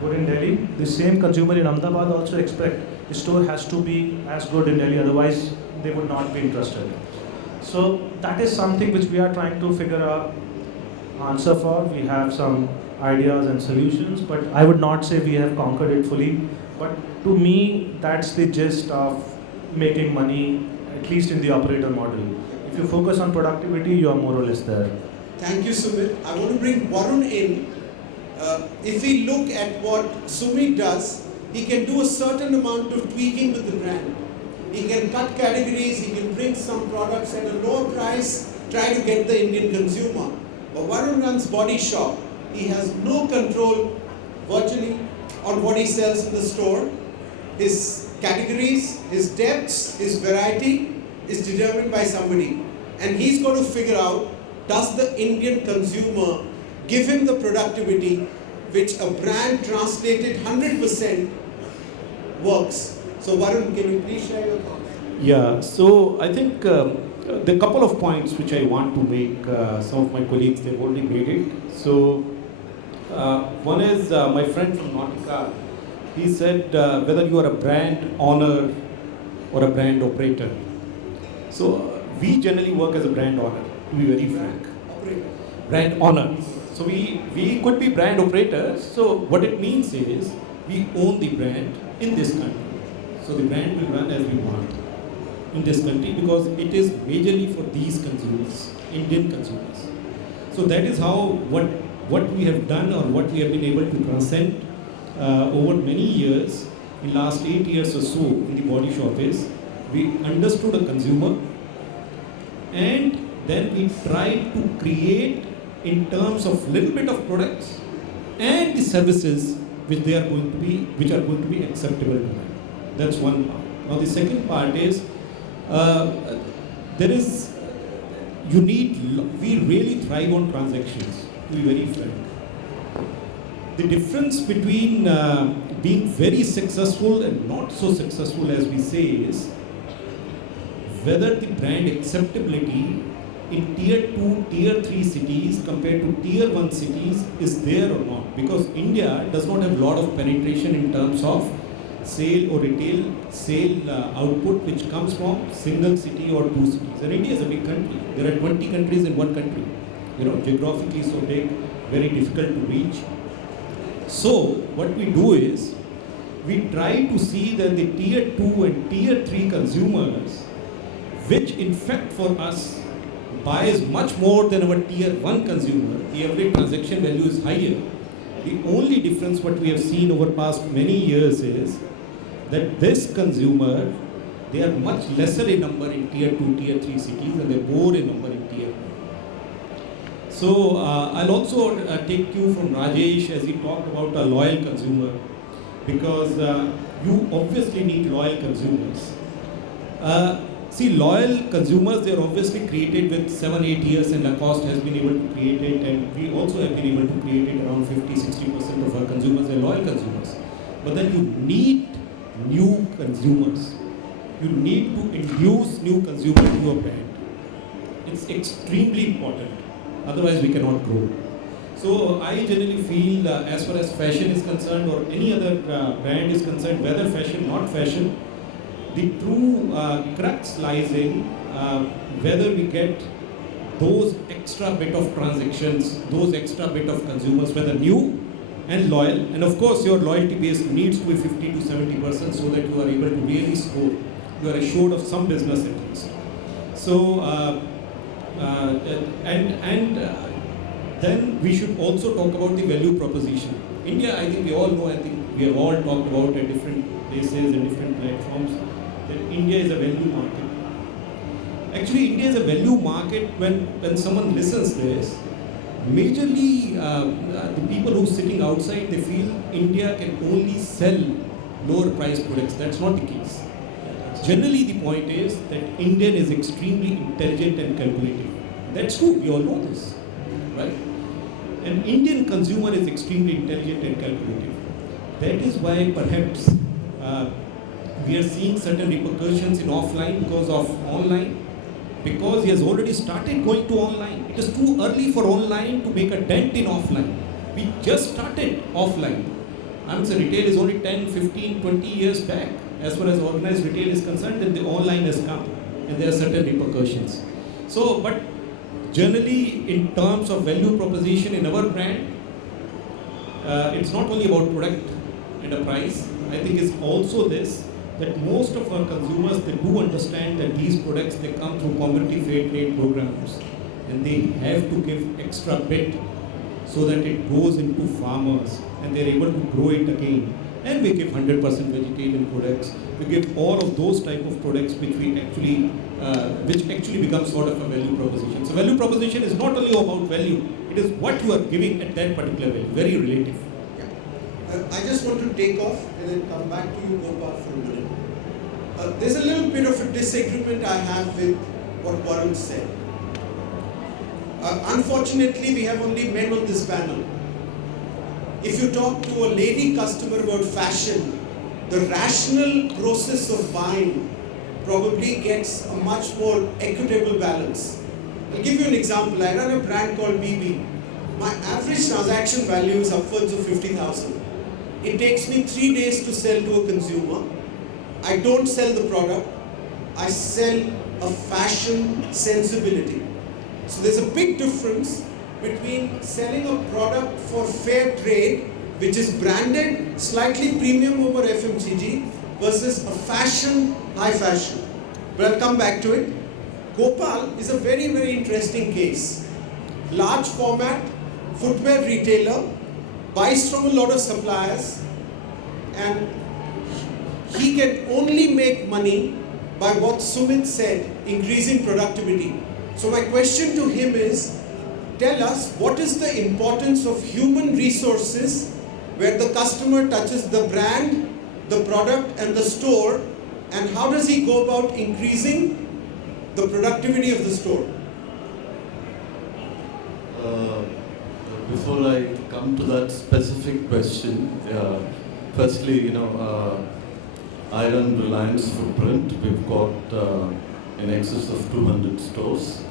good in Delhi. The same consumer in Ahmedabad also expect the store has to be as good in Delhi, otherwise they would not be interested. So that is something which we are trying to figure out answer for. We have some ideas and solutions, but I would not say we have conquered it fully. But to me, that's the gist of making money, at least in the operator model. If you focus on productivity, you are more or less there. Thank you, Sumit. I want to bring Varun in. If we look at what Sumit does, he can do a certain amount of tweaking with the brand. He can cut categories, he can bring some products at a lower price, try to get the Indian consumer. But Varun runs Body Shop. He has no control virtually on what he sells in the store. His categories, his depths, his variety is determined by somebody. And he's got to figure out, does the Indian consumer give him the productivity which a brand translated 100% works? So Varun, can you please share your thoughts? Yeah, so I think there are a couple of points which I want to make. Some of my colleagues, they've already made it. So one is my friend from Nautica. He said whether you are a brand owner or a brand operator. So we generally work as a brand owner, to be very frank. Brand owner. So we could be brand operators. So what it means is we own the brand in this country. So the brand will run as we want in this country because it is majorly for these consumers, Indian consumers. So that is how what we have done or what we have been able to transcend over many years, in last 8 years or so in the Body Shop is, we understood a consumer and then we tried to create in terms of little bit of products and the services which are going to be acceptable to them. That's one part. Now the second part is we really thrive on transactions, to be very frank. The difference between being very successful and not so successful as we say is whether the brand acceptability in tier 2, tier 3 cities compared to tier 1 cities is there or not. Because India does not have a lot of penetration in terms of sale or retail sale output which comes from single city or 2 cities. And India is a big country. There are 20 countries in one country. Geographically so big, very difficult to reach. So what we do is, we try to see that the tier 2 and tier 3 consumers which in fact for us buys much more than our tier 1 consumer. The average transaction value is higher. The only difference what we have seen over past many years is that this consumer, they are much lesser in number in tier 2, tier 3 cities, and they're more in number in tier 1. So I'll also take you from Rajesh as he talked about a loyal consumer, because you obviously need loyal consumers. See, loyal consumers, they're obviously created with 7-8 years, and Lacoste has been able to create it, and we also have been able to create it. Around 50-60% of our consumers are loyal consumers. But then you need new consumers. You need to induce new consumers to your brand. It's extremely important. Otherwise, we cannot grow. So I generally feel, as far as fashion is concerned, or any other brand is concerned, whether fashion, not fashion, the true crux lies in whether we get those extra bit of transactions, those extra bit of consumers, whether new and loyal. And of course, your loyalty base needs to be 50 to 70% so that you are able to really score. You are assured of some business at least. So, then we should also talk about the value proposition. India, I think we all know, I think we have all talked about at different places and different platforms, that India is a value market. Actually, India is a value market when someone listens to this. Majorly, the people who are sitting outside, they feel India can only sell lower price products. That's not the case. Generally, the point is that Indian is extremely intelligent and calculative. That's true, we all know this, right? An Indian consumer is extremely intelligent and calculative. That is why perhaps we are seeing certain repercussions in offline because of online, because he has already started going to online. It is too early for online to make a dent in offline. We just started offline. I mean, so retail is only 10, 15, 20 years back. As far as organized retail is concerned, then the online has come and there are certain repercussions. So, but generally in terms of value proposition in our brand, it's not only about product and a price. I think it's also this, that most of our consumers, they do understand that these products, they come through community fair trade programs, and they have to give extra bit so that it goes into farmers and they're able to grow it again. And we give 100% vegetarian products. We give all of those type of products which actually become sort of a value proposition. So value proposition is not only about value, it is what you are giving at that particular value, very relative. I just want to take off and then come back to you, Gopal, for a minute. There's a little bit of a disagreement I have with what Varun said. Unfortunately, we have only men on this panel. If you talk to a lady customer about fashion, the rational process of buying probably gets a much more equitable balance. I'll give you an example. I run a brand called BB. My average transaction value is upwards of 50,000. It takes me 3 days to sell to a consumer. I don't sell the product. I sell a fashion sensibility. So there's a big difference between selling a product for fair trade, which is branded slightly premium over FMCG, versus a fashion, high fashion. But I'll come back to it. Gopal is a very, very interesting case. Large format, footwear retailer, buys from a lot of suppliers, and he can only make money by what Sumit said, increasing productivity. So my question to him is, tell us what is the importance of human resources where the customer touches the brand, the product and the store, and how does he go about increasing the productivity of the store? Before I come to that specific question, firstly, I run Reliance Footprint. We've got in excess of 200 stores,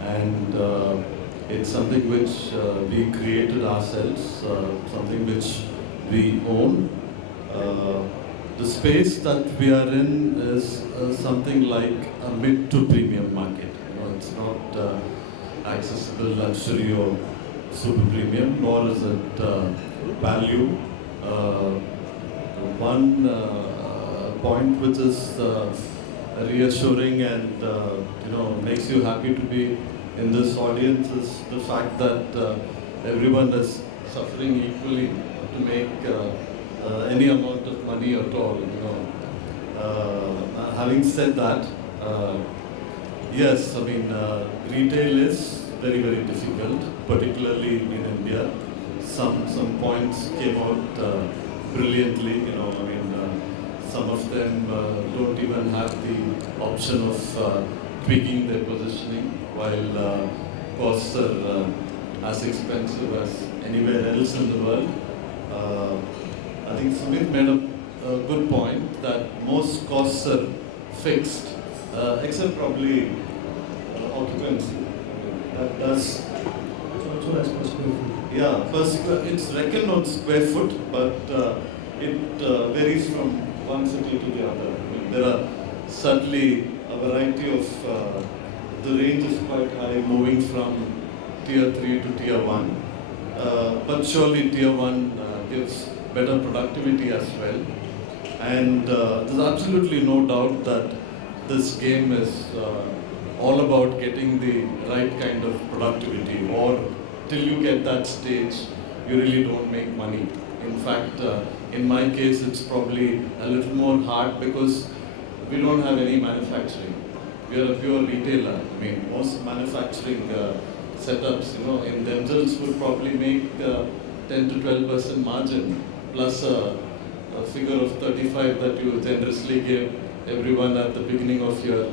and it's something which we created ourselves, something which we own. The space that we are in is something like a mid to premium market. It's not accessible luxury or super premium, nor is it value. One point which is reassuring and makes you happy to be in this audience is the fact that everyone is suffering equally to make any amount of money at all. Having said that, yes, I mean retail is very, very difficult, particularly in India. Some points came out brilliantly. Some of them don't even have the option of tweaking their positioning, while costs are as expensive as anywhere else in the world. I think Sumit made a good point that most costs are fixed, except probably occupancy. That does. It's also as per square foot. Yeah, it's reckoned on square foot, but it varies from one city to the other. There are certainly a variety of, the range is quite high, moving from tier 3 to tier 1. But surely tier 1 gives better productivity as well. And there's absolutely no doubt that this game is all about getting the right kind of productivity, or till you get that stage, you really don't make money. In fact, in my case, it's probably a little more hard because we don't have any manufacturing. We are a pure retailer. I mean, most manufacturing setups, in themselves would probably make 10 to 12% margin, plus a figure of 35 that you generously give everyone at the beginning of your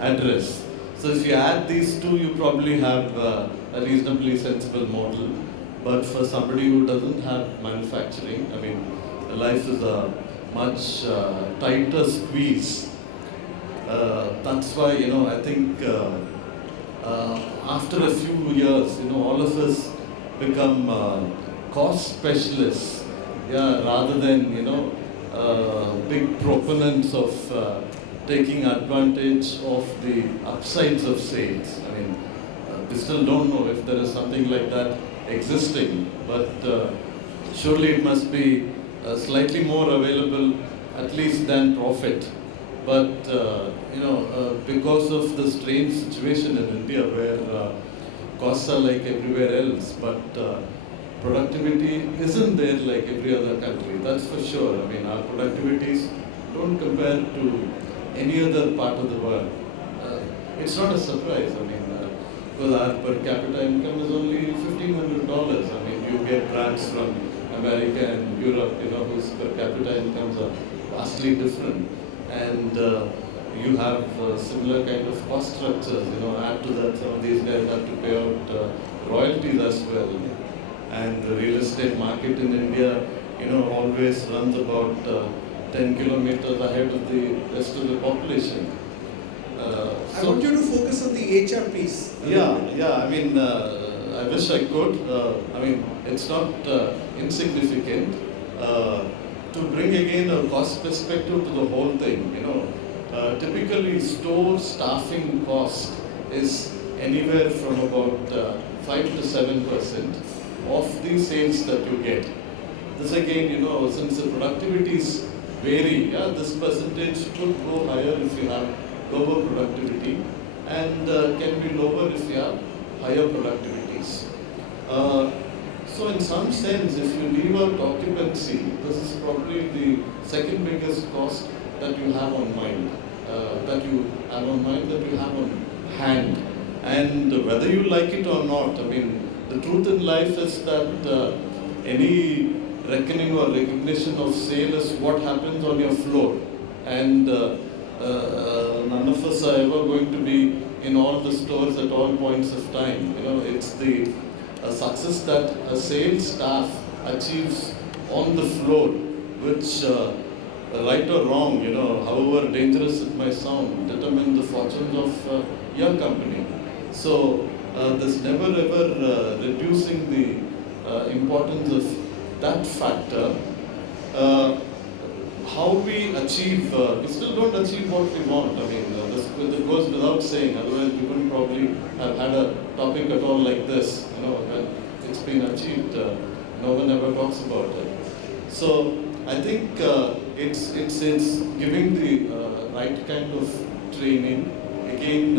address. So if you add these two, you probably have a reasonably sensible model. But for somebody who doesn't have manufacturing, I mean, life is a much tighter squeeze. That's why, I think after a few years, all of us become cost specialists, rather than, big proponents of taking advantage of the upsides of sales. I mean, we still don't know if there is something like that existing, but surely it must be slightly more available, at least than profit. But because of the strange situation in India, where costs are like everywhere else, but productivity isn't there like every other country. That's for sure. I mean, our productivities don't compare to any other part of the world. It's not a surprise. I mean, because our per capita income is only $1,500. I mean, you get brands from America and Europe, whose per capita incomes are vastly different. And you have similar kind of cost structures, add to that some of these guys have to pay out royalties as well. And the real estate market in India, always runs about 10 kilometers ahead of the rest of the population. I want you to focus on the HR piece. I mean, I wish I could. I mean, it's not insignificant. To bring again a cost perspective to the whole thing, typically store staffing cost is anywhere from about 5 to 7% of the sales that you get. This again, since the productivities vary, this percentage could go higher if you have lower productivity, and can be lower if you have higher productivities. So in some sense, if you leave out occupancy, this is probably the second biggest cost that you have on mind, that you have on hand. And whether you like it or not, I mean, the truth in life is that any reckoning or recognition of sale is what happens on your floor. And none of us are ever going to be in all the stores at all points of time. It's the success that a sales staff achieves on the floor, which, right or wrong, however dangerous it might sound, determine the fortunes of your company. So there's never ever reducing the importance of that factor. How we achieve, we still don't achieve what we want. I mean, this goes without saying, otherwise we wouldn't probably have had a topic at all like this, when it's been achieved. No one ever talks about it. So I think it's giving the right kind of training, again,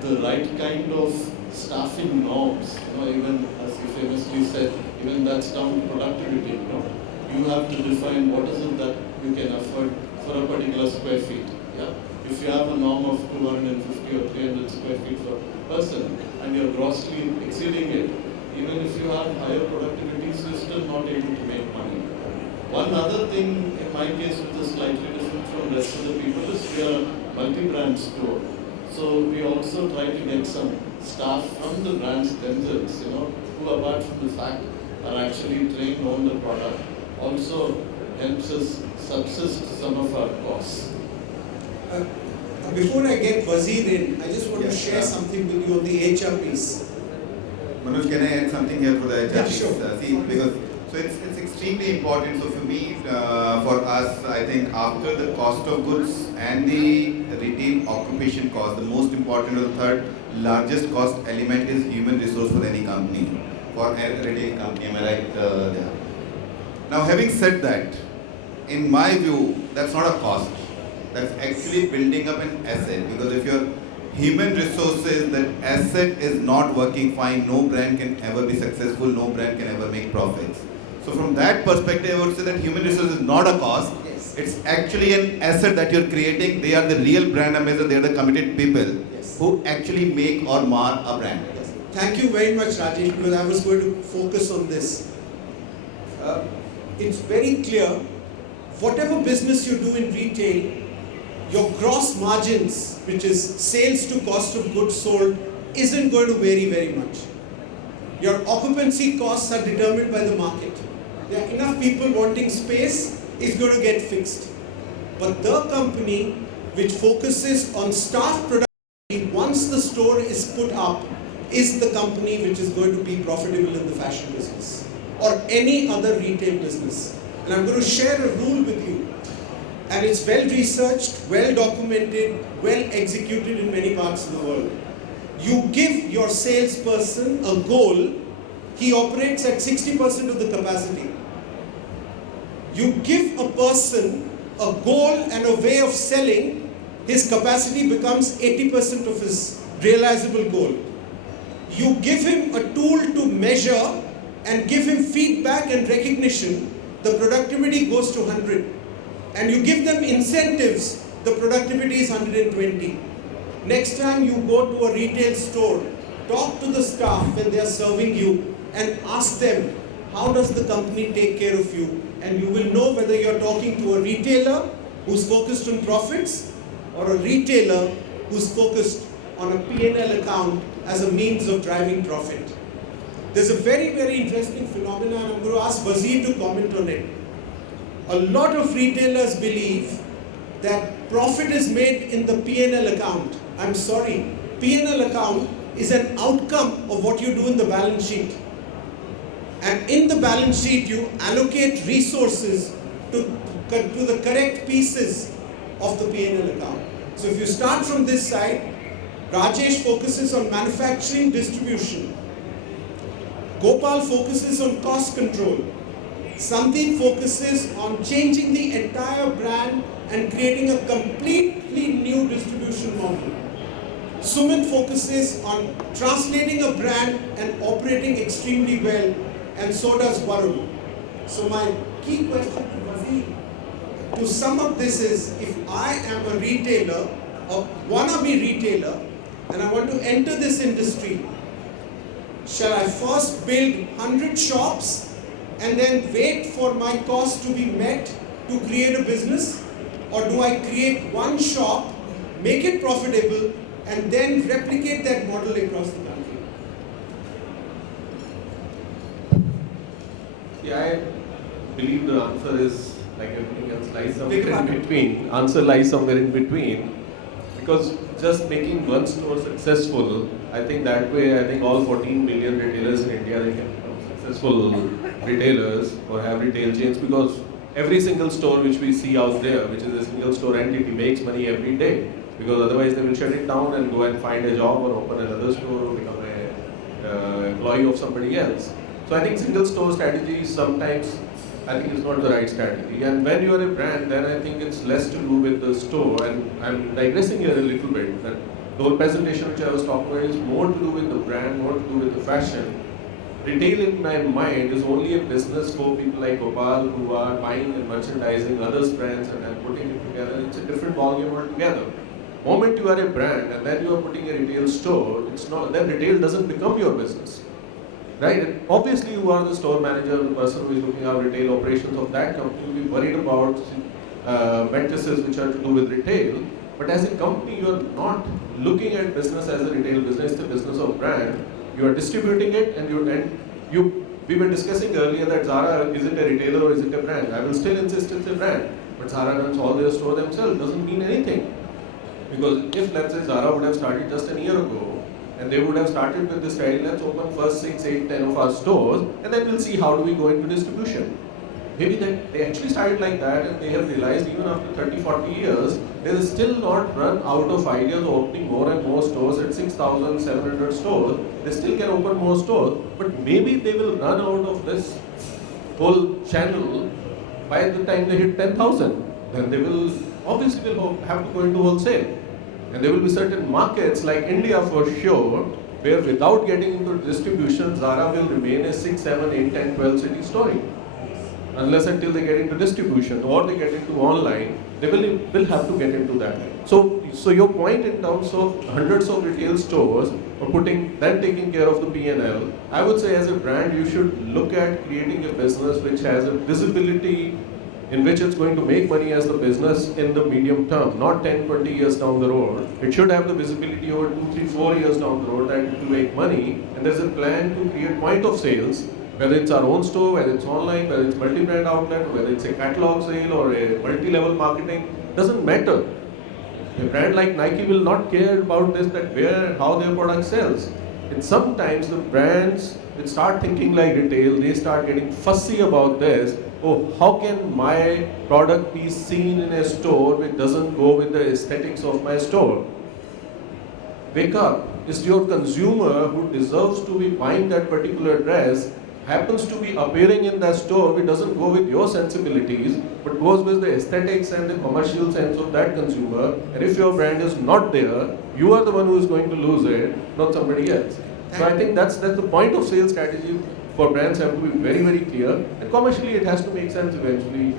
the right kind of staffing norms, even as you famously said, even that's down to productivity, You have to define what is it that you can afford for a particular square feet, yeah? If you have a norm of 250 or 300 square feet per person and you're grossly exceeding it, even if you have higher productivities, you're still not able to make money. One other thing in my case which is slightly different from the rest of the people is we are a multi-brand store. So we also try to get some staff from the brands themselves, who apart from the fact are actually trained on the product, also helps us subsist some of our costs. Before I get Wazir in, I just want to share something with you on the HR piece. Manoj, can I add something here for the HR Yeah, piece? sure. Because it's extremely important. So for me, for us, I think after the cost of goods and the retail occupation cost, the most important or the third largest cost element is human resource for any company, for a retail company. Am I right there? Now, having said that, in my view, that's not a cost. That's actually building up an asset, because if your human resources, that asset is not working fine, no brand can ever be successful, no brand can ever make profits. So from that perspective, I would say that human resources is not a cost. Yes. It's actually an asset that you're creating. They are the real brand ambassadors. They are the committed people who actually make or mar a brand. Yes. Thank you very much, Rajesh, because I was going to focus on this. It's very clear, whatever business you do in retail, your gross margins, which is sales to cost of goods sold, isn't going to vary very much. Your occupancy costs are determined by the market. There are enough people wanting space, is going to get fixed. But the company which focuses on staff productivity once the store is put up is the company which is going to be profitable in the fashion business or any other retail business. And I'm going to share a rule with you. And it's well researched, well documented, well executed in many parts of the world. You give your salesperson a goal, he operates at 60% of the capacity. You give a person a goal and a way of selling, his capacity becomes 80% of his realizable goal. You give him a tool to measure and give him feedback and recognition, the productivity goes to 100. And you give them incentives, the productivity is 120. Next time you go to a retail store, talk to the staff when they are serving you and ask them, how does the company take care of you? And you will know whether you are talking to a retailer who's focused on profits or a retailer who's focused on a P&L account as a means of driving profit. There's a very, very interesting phenomenon, and I'm going to ask Wazir to comment on it. A lot of retailers believe that profit is made in the P&L account. I'm sorry, P&L account is an outcome of what you do in the balance sheet. And in the balance sheet, you allocate resources to the correct pieces of the P&L account. So if you start from this side, Rajesh focuses on manufacturing distribution. Gopal focuses on cost control. Sandeep focuses on changing the entire brand and creating a completely new distribution model. Sumit focuses on translating a brand and operating extremely well, and so does Varun. So my key question to Wazir, to sum up this is, if I am a retailer, a wannabe retailer, and I want to enter this industry, shall I first build 100 shops and then wait for my cost to be met to create a business? Or do I create one shop, make it profitable, and then replicate that model across the country? Yeah, I believe the answer is, like everything else, lies somewhere in between. Answer lies somewhere in between. Because just making one store successful, I think that way, I think all 14 million retailers in India, they can become successful retailers or have retail chains, because every single store which we see out there, which is a single store entity, makes money every day. Because otherwise they will shut it down and go and find a job or open another store or become an employee of somebody else. So I think single store strategies sometimes I think it's not the right strategy. And when you are a brand, then I think it's less to do with the store. And I'm digressing here a little bit. That the whole presentation which I was talking about is more to do with the brand, more to do with the fashion. Retail in my mind is only a business for people like Gopal who are buying and merchandising others' brands and then putting it together. It's a different ballgame altogether. Moment you are a brand and then you are putting a retail store, it's not, then retail doesn't become your business. Right? And obviously you are the store manager, the person who is looking at retail operations of that company, will be worried about matrices which are to do with retail. But as a company, you are not looking at business as a retail business, it's a business of brand. You are distributing it and we were discussing earlier that Zara, is it a retailer or is it a brand? I will still insist it's a brand. But Zara runs all their store themselves, doesn't mean anything. Because if, let's say, Zara would have started just a year ago, and they would have started with this strategy, let's open first 6, 8, 10 of our stores, and then we'll see how do we go into distribution. Maybe they actually started like that, and they have realized even after 30, 40 years, they will still not run out of ideas of opening more and more stores at 6,700 stores. They still can open more stores, but maybe they will run out of this whole channel by the time they hit 10,000. Then they will obviously will have to go into wholesale. And there will be certain markets like India for sure, where without getting into distribution, Zara will remain a 6, 7, 8, 10, 12 city story. Unless until they get into distribution or they get into online, they will have to get into that. So your point in terms of hundreds of retail stores or taking care of the P&L, I would say as a brand you should look at creating a business which has a visibility in which it's going to make money as the business in the medium term, not 10, 20 years down the road. It should have the visibility over 2, 3, 4 years down the road that it will make money, and there's a plan to create point of sales, whether it's our own store, whether it's online, whether it's multi-brand outlet, whether it's a catalog sale or a multi-level marketing, doesn't matter. A brand like Nike will not care about this, that where, how their product sells. And sometimes the brands will start thinking like retail, they start getting fussy about this. Oh, how can my product be seen in a store which doesn't go with the aesthetics of my store? Wake up. It's your consumer who deserves to be buying that particular dress, happens to be appearing in that store which doesn't go with your sensibilities, but goes with the aesthetics and the commercial sense of that consumer. And if your brand is not there, you are the one who is going to lose it, not somebody else. So I think that's the point of sales strategy for brands have to be very, very clear. And commercially it has to make sense eventually,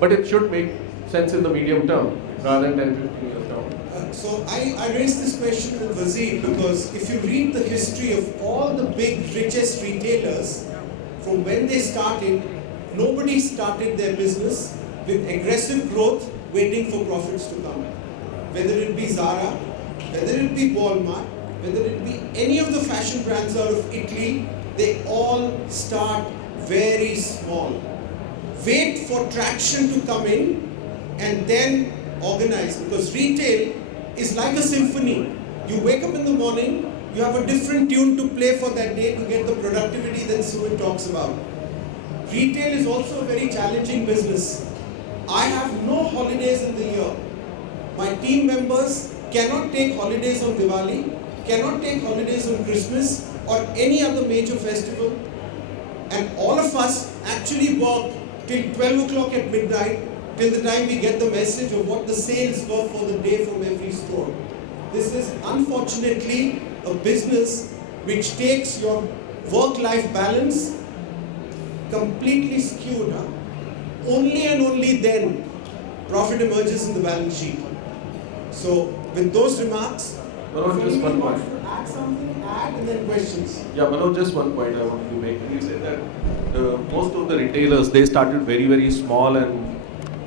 but it should make sense in the medium term rather than 10, 15 years down. So I raised this question with Wazir because if you read the history of all the big, richest retailers, from when they started, nobody started their business with aggressive growth waiting for profits to come. Whether it be Zara, whether it be Walmart, whether it be any of the fashion brands out of Italy, they all start very small. Wait for traction to come in and then organize, because retail is like a symphony. You wake up in the morning, you have a different tune to play for that day to get the productivity that Sumit talks about. Retail is also a very challenging business. I have no holidays in the year. My team members cannot take holidays on Diwali, cannot take holidays on Christmas or any other major festival, and all of us actually work till 12 o'clock at midnight till the time we get the message of what the sales were for the day from every store. This is unfortunately a business which takes your work-life balance completely skewed. Only and only then profit emerges in the balance sheet. So with those remarks, Manoj, just one point. Add something, add, and then questions. Yeah, Manoj, just one point I wanted to make. You said that most of the retailers, they started very, very small and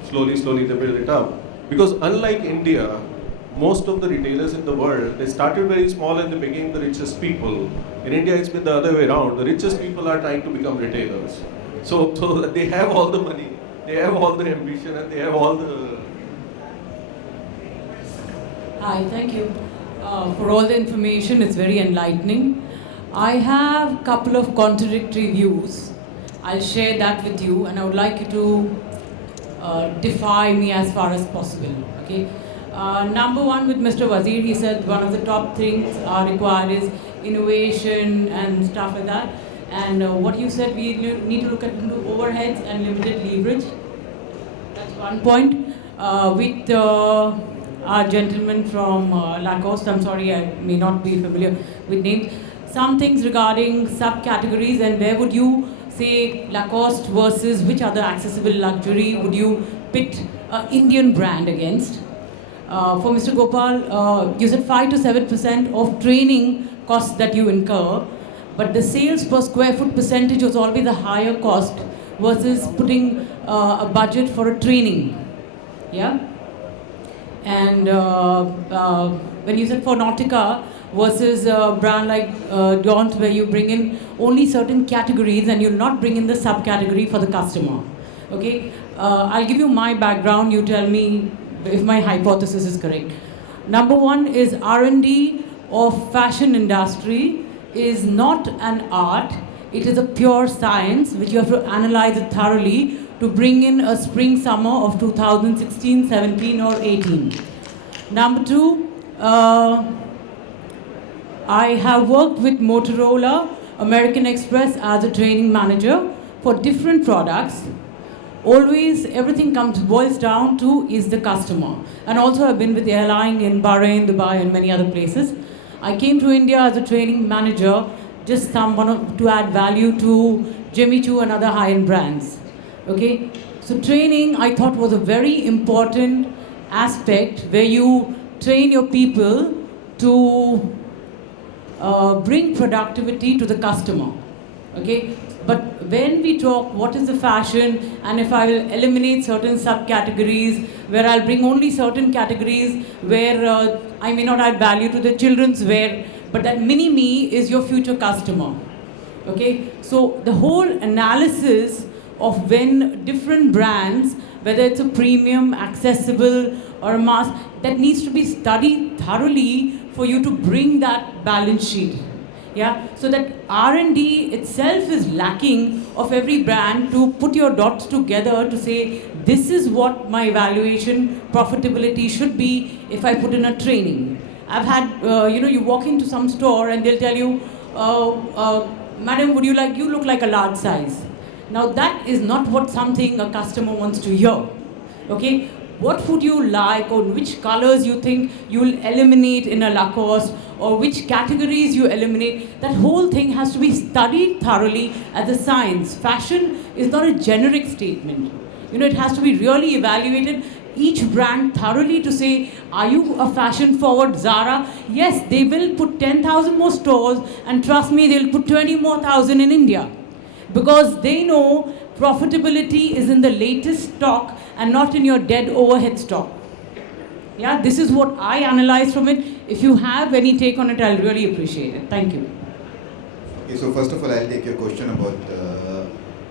slowly they built it up. Because unlike India, most of the retailers in the world, they started very small and they became the richest people. In India, it's been the other way around. The richest people are trying to become retailers. So they have all the money, they have all the ambition, and they have all the... Hi, thank you for all the information. It's very enlightening. I have a couple of contradictory views. I'll share that with you, and I would like you to defy me as far as possible. Okay. Number one, with Mr. Wazir, he said one of the top things required is innovation and stuff like that. And what you said, we need to look at into overheads and limited leverage. That's one point. With our gentleman from Lacoste, I'm sorry, I may not be familiar with names. Some things regarding subcategories, and where would you say Lacoste versus which other accessible luxury would you pit Indian brand against? For Mr. Gopal, you said 5 to 7% of training costs that you incur, but the sales per square foot percentage was always a higher cost versus putting a budget for a training. Yeah? And when you said for Nautica versus a brand like Daunt, where you bring in only certain categories and you'll not bring in the subcategory for the customer. Okay? I'll give you my background, you tell me if my hypothesis is correct. Number one is R&D of fashion industry is not an art, it is a pure science which you have to analyze it thoroughly to bring in a spring summer of 2016, 17 or 18. Number two, I have worked with Motorola, American Express as a training manager for different products. Always everything boils down to is the customer. And also I've been with airline in Bahrain, Dubai and many other places. I came to India as a training manager, just to add value to Jimmy Choo and other high-end brands. Okay, so training I thought was a very important aspect where you train your people to bring productivity to the customer. Okay, but when we talk what is the fashion, and if I will eliminate certain subcategories, where I'll bring only certain categories where I may not add value to the children's wear, but that mini-me is your future customer. Okay, so the whole analysis of when different brands, whether it's a premium, accessible or a mass, that needs to be studied thoroughly for you to bring that balance sheet. Yeah, so that R&D itself is lacking of every brand to put your dots together to say, this is what my evaluation profitability should be if I put in a training. I've had, you walk into some store and they'll tell you, madam, would you look like a large size. Now that is not what something a customer wants to hear. Okay, what would you like, or which colors you think you will eliminate in a Lacoste, or which categories you eliminate? That whole thing has to be studied thoroughly as a science. Fashion is not a generic statement. It has to be really evaluated, each brand thoroughly to say, are you a fashion forward Zara? Yes, they will put 10,000 more stores, and trust me, they'll put 20 more thousand in India. Because they know profitability is in the latest stock and not in your dead overhead stock. Yeah, this is what I analyze from it. If you have any take on it, I'll really appreciate it. Thank you. Okay, so first of all, I'll take your question about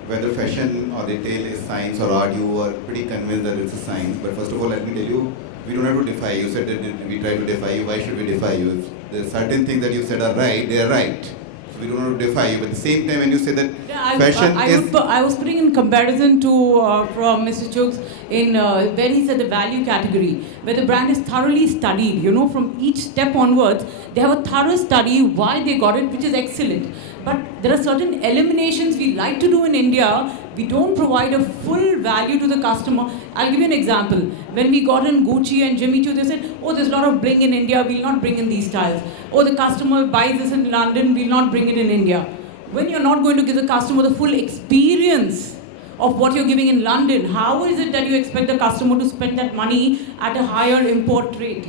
whether fashion or retail is science or art. You are pretty convinced that it's a science. But first of all, let me tell you, we don't have to defy you. You said that we try to defy you. Why should we defy you? If there are certain things that you said are right, they are right. We don't want to defy you, but at the same time when you say that I was putting in comparison to from Mr. Chooks in where he said the value category, where the brand is thoroughly studied, from each step onwards, they have a thorough study why they got it, which is excellent. But there are certain eliminations we like to do in India. We don't provide a full value to the customer. I'll give you an example. When we got in Gucci and Jimmy Choo, they said, oh, there's a lot of bling in India, we'll not bring in these styles. Oh, the customer buys this in London, we'll not bring it in India. When you're not going to give the customer the full experience of what you're giving in London, how is it that you expect the customer to spend that money at a higher import rate,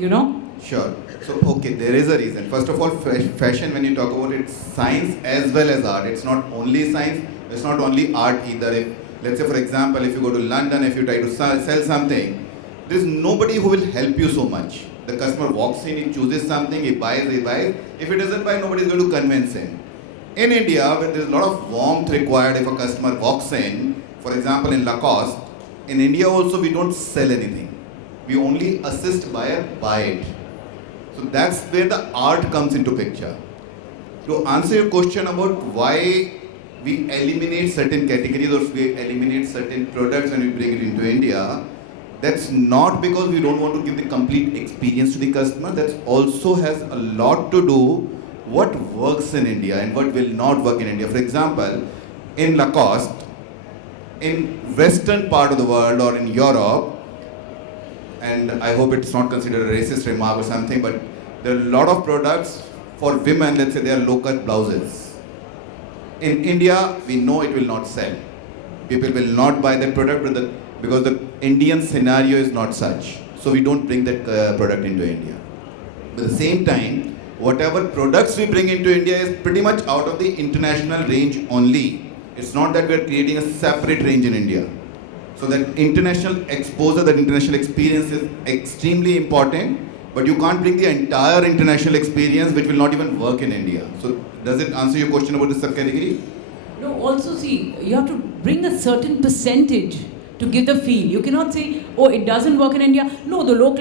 Sure. So, okay, there is a reason. First of all, fashion, when you talk about it, science as well as art. It's not only science, it's not only art either. If, let's say, for example, if you go to London, if you try to sell something, there's nobody who will help you so much. The customer walks in, he chooses something, he buys. If he doesn't buy, nobody's going to convince him. In India, when there's a lot of warmth required if a customer walks in, for example, in Lacoste, in India also we don't sell anything. We only assist buyer buy it. So that's where the art comes into picture. To answer your question about why we eliminate certain categories or we eliminate certain products when we bring it into India, that's not because we don't want to give the complete experience to the customer. That also has a lot to do what works in India and what will not work in India. For example, in Lacoste, in western part of the world or in Europe, and I hope it's not considered a racist remark or something, but there are a lot of products for women, let's say they are low-cut blouses. In India, we know it will not sell. People will not buy that product because the Indian scenario is not such. So we don't bring that product into India. But at the same time, whatever products we bring into India is pretty much out of the international range only. It's not that we're creating a separate range in India. So that international exposure, that international experience is extremely important, but you can't bring the entire international experience which will not even work in India. So does it answer your question about the subcategory? No, also see, you have to bring a certain percentage to give the feel. You cannot say, oh, it doesn't work in India. No, the low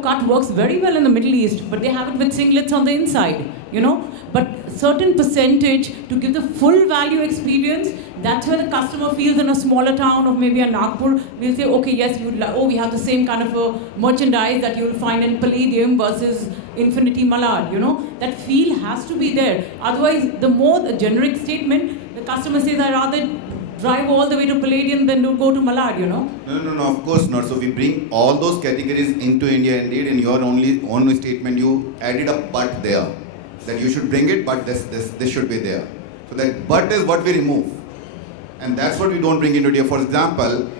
cut works very well in the Middle East, but they have it with singlets on the inside, you know. But certain percentage to give the full value experience, that's where the customer feels in a smaller town of maybe a Nagpur, we'll say, okay, yes, we have the same kind of a merchandise that you'll find in Palladium versus Infinity Malad, you know. That feel has to be there. Otherwise, the more the generic statement, the customer says, I rather drive all the way to Palladium than to go to Malad, you know. No, of course not. So we bring all those categories into India indeed. In your only statement, you added a but there. That you should bring it, but this should be there. So that but is what we remove. And that's what we don't bring into India. For example,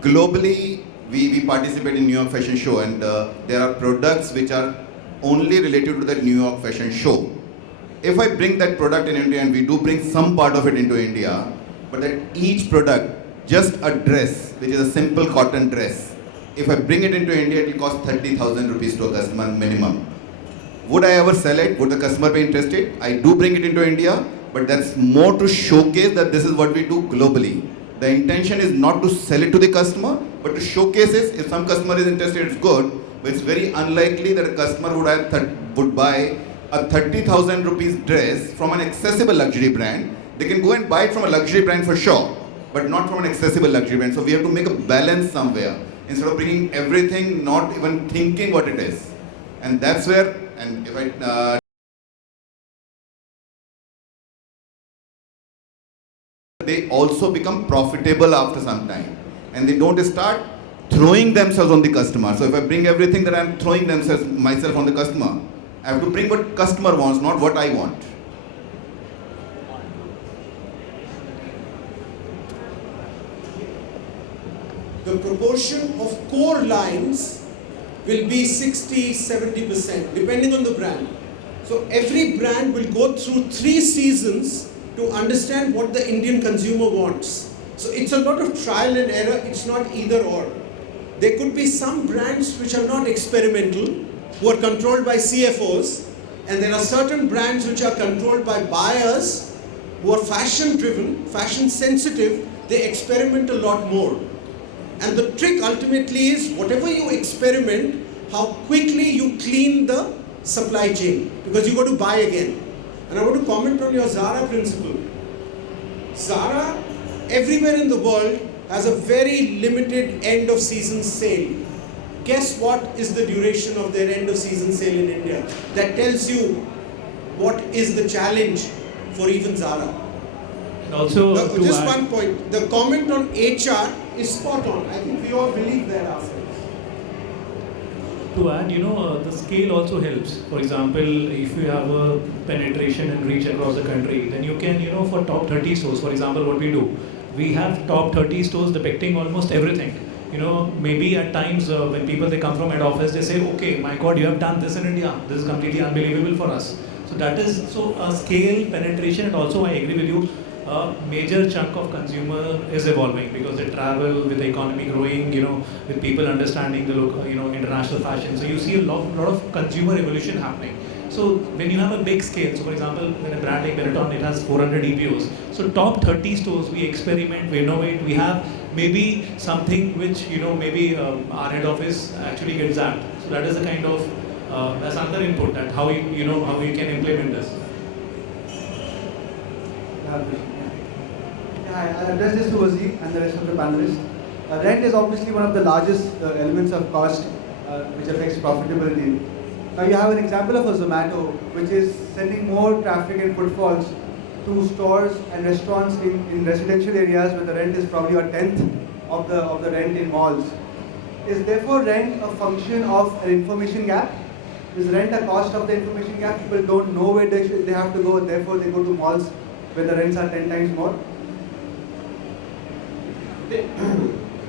globally, we participate in New York Fashion Show, and there are products which are only related to the New York Fashion Show. If I bring that product in India, and we do bring some part of it into India, but that each product, just a dress, which is a simple cotton dress, if I bring it into India, it will cost 30,000 rupees to a customer minimum. Would I ever sell it? Would the customer be interested? I do bring it into India, but that's more to showcase that this is what we do globally. The intention is not to sell it to the customer, but to showcase it. If some customer is interested, it's good, but it's very unlikely that a customer would buy a 30,000 rupees dress from an accessible luxury brand. They can go and buy it from a luxury brand for sure, but not from an accessible luxury brand. So we have to make a balance somewhere. Instead of bringing everything, not even thinking what it is. And that's where, and if I they also become profitable after some time, and they don't start throwing themselves on the customer. So if I bring everything that I'm throwing myself on the customer, I have to bring what customer wants, not what I want. The proportion of core lines will be 60-70% depending on the brand. So every brand will go through 3 seasons to understand what the Indian consumer wants. So it's a lot of trial and error, it's not either or. There could be some brands which are not experimental, who are controlled by CFOs, and there are certain brands which are controlled by buyers who are fashion driven, fashion sensitive, they experiment a lot more. And the trick ultimately is whatever you experiment, how quickly you clean the supply chain, because you got to buy again. And I want to comment on your Zara principle. Zara, everywhere in the world, has a very limited end of season sale. Guess what is the duration of their end of season sale in India? That tells you what is the challenge for even Zara. And also, just one point, the comment on HR is spot on. I think we all believe that ourselves. To add, the scale also helps. For example, if you have a penetration and reach across the country, then you can, for top 30 stores, for example, what we do, we have top 30 stores depicting almost everything. Maybe at times when they come from head office, they say, okay, my God, you have done this in India. This is completely unbelievable for us. So that is, scale, penetration, and also I agree with you, a major chunk of consumer is evolving because they travel with the economy growing, with people understanding the local, international fashion. So you see a lot of consumer evolution happening. So when you have a big scale, so for example, when a brand like Benetton, it has 400 EBOs. So top 30 stores, we experiment, we innovate, we have maybe something which, maybe our head office actually gets zapped. So that is a kind of, that's another input that how you can implement this. I'll address this to Wazir and the rest of the panelists. Rent is obviously one of the largest elements of cost which affects profitability. Now you have an example of a Zomato, which is sending more traffic and footfalls to stores and restaurants in residential areas where the rent is probably a tenth of the rent in malls. Is therefore rent a function of an information gap? Is rent a cost of the information gap? People don't know where they have to go, therefore they go to malls where the rents are 10 times more?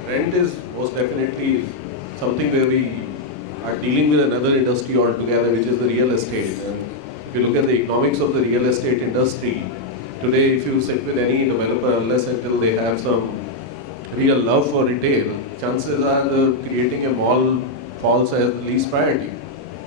Rent is most definitely something where we are dealing with another industry altogether, which is the real estate. And if you look at the economics of the real estate industry, today if you sit with any developer, unless until they have some real love for retail, chances are the creating a mall falls as the least priority.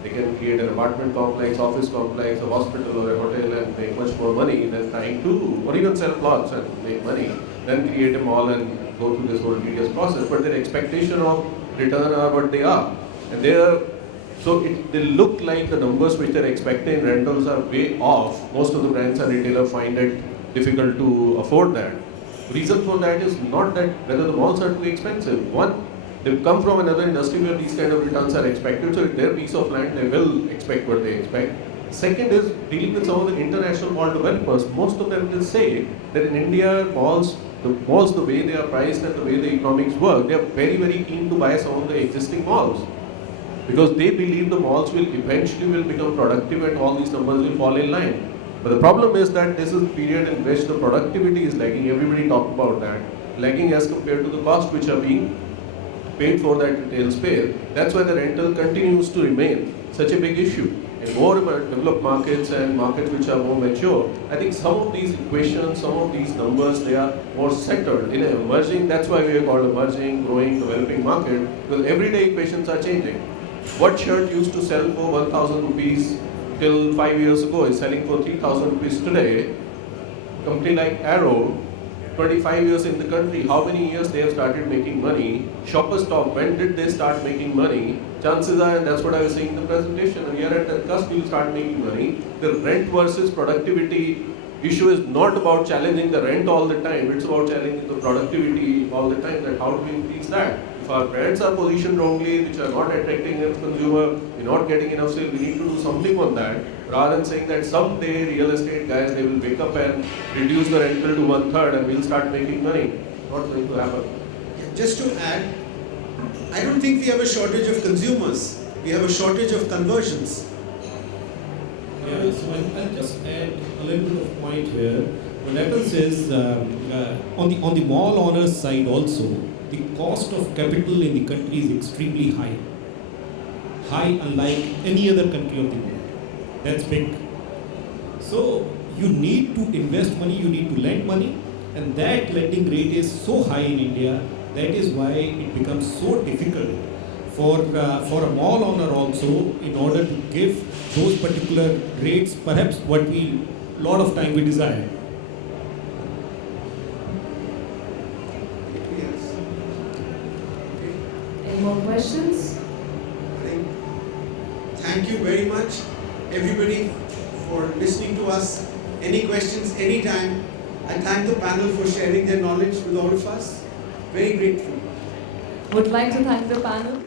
They can create an apartment complex, office complex, a hospital or a hotel and make much more money than trying to, or even sell plots and make money, then create a mall and go through this whole tedious process. But their expectation of return are what they are. And they look like the numbers which they're expecting in rentals are way off. Most of the brands and retailers find it difficult to afford that. Reason for that is not that whether the malls are too expensive. One, they come from another industry where these kind of returns are expected, so their piece of land they will expect what they expect. Second is dealing with some of the international mall developers. Most of them will say that in India, malls, the way they are priced and the way the economics work, they are very, very keen to buy some of the existing malls. Because they believe the malls will eventually become productive and all these numbers will fall in line. But the problem is that this is a period in which the productivity is lagging. Everybody talked about that. Lagging as compared to the cost which are being paid for that retail space. That's why the rental continues to remain such a big issue. In more developed markets and markets which are more mature, I think some of these equations, some of these numbers, they are more settled. In an emerging, that's why we are called emerging, growing, developing market, because everyday equations are changing. What shirt used to sell for 1,000 rupees till 5 years ago is selling for 3,000 rupees today. A company like Arrow, 25 years in the country, how many years they have started making money? Shoppers Stop, when did they start making money? Chances are, and that's what I was saying in the presentation, and here at the cusp you will start making money. The rent versus productivity issue is not about challenging the rent all the time, it's about challenging the productivity all the time, that how do we increase that? If our brands are positioned wrongly, which are not attracting enough consumer, we're not getting enough sale, we need to do something on that, rather than saying that someday real estate guys, they will wake up and reduce the rental to 1/3 and we'll start making money. Not going to happen. Just to add, I don't think we have a shortage of consumers. We have a shortage of conversions. Yeah, so I'll just add a little bit of point here. What happens is, on the mall owners side also, the cost of capital in the country is extremely high. High unlike any other country of the world. That's big. So you need to invest money, you need to lend money, and that lending rate is so high in India. That is why it becomes so difficult for a mall owner also, in order to give those particular rates, perhaps what we lot of time we desire. Any more questions? Thank you very much, everybody, for listening to us. Any questions, anytime. I thank the panel for sharing their knowledge with all of us. Very grateful. Would like to thank the panel.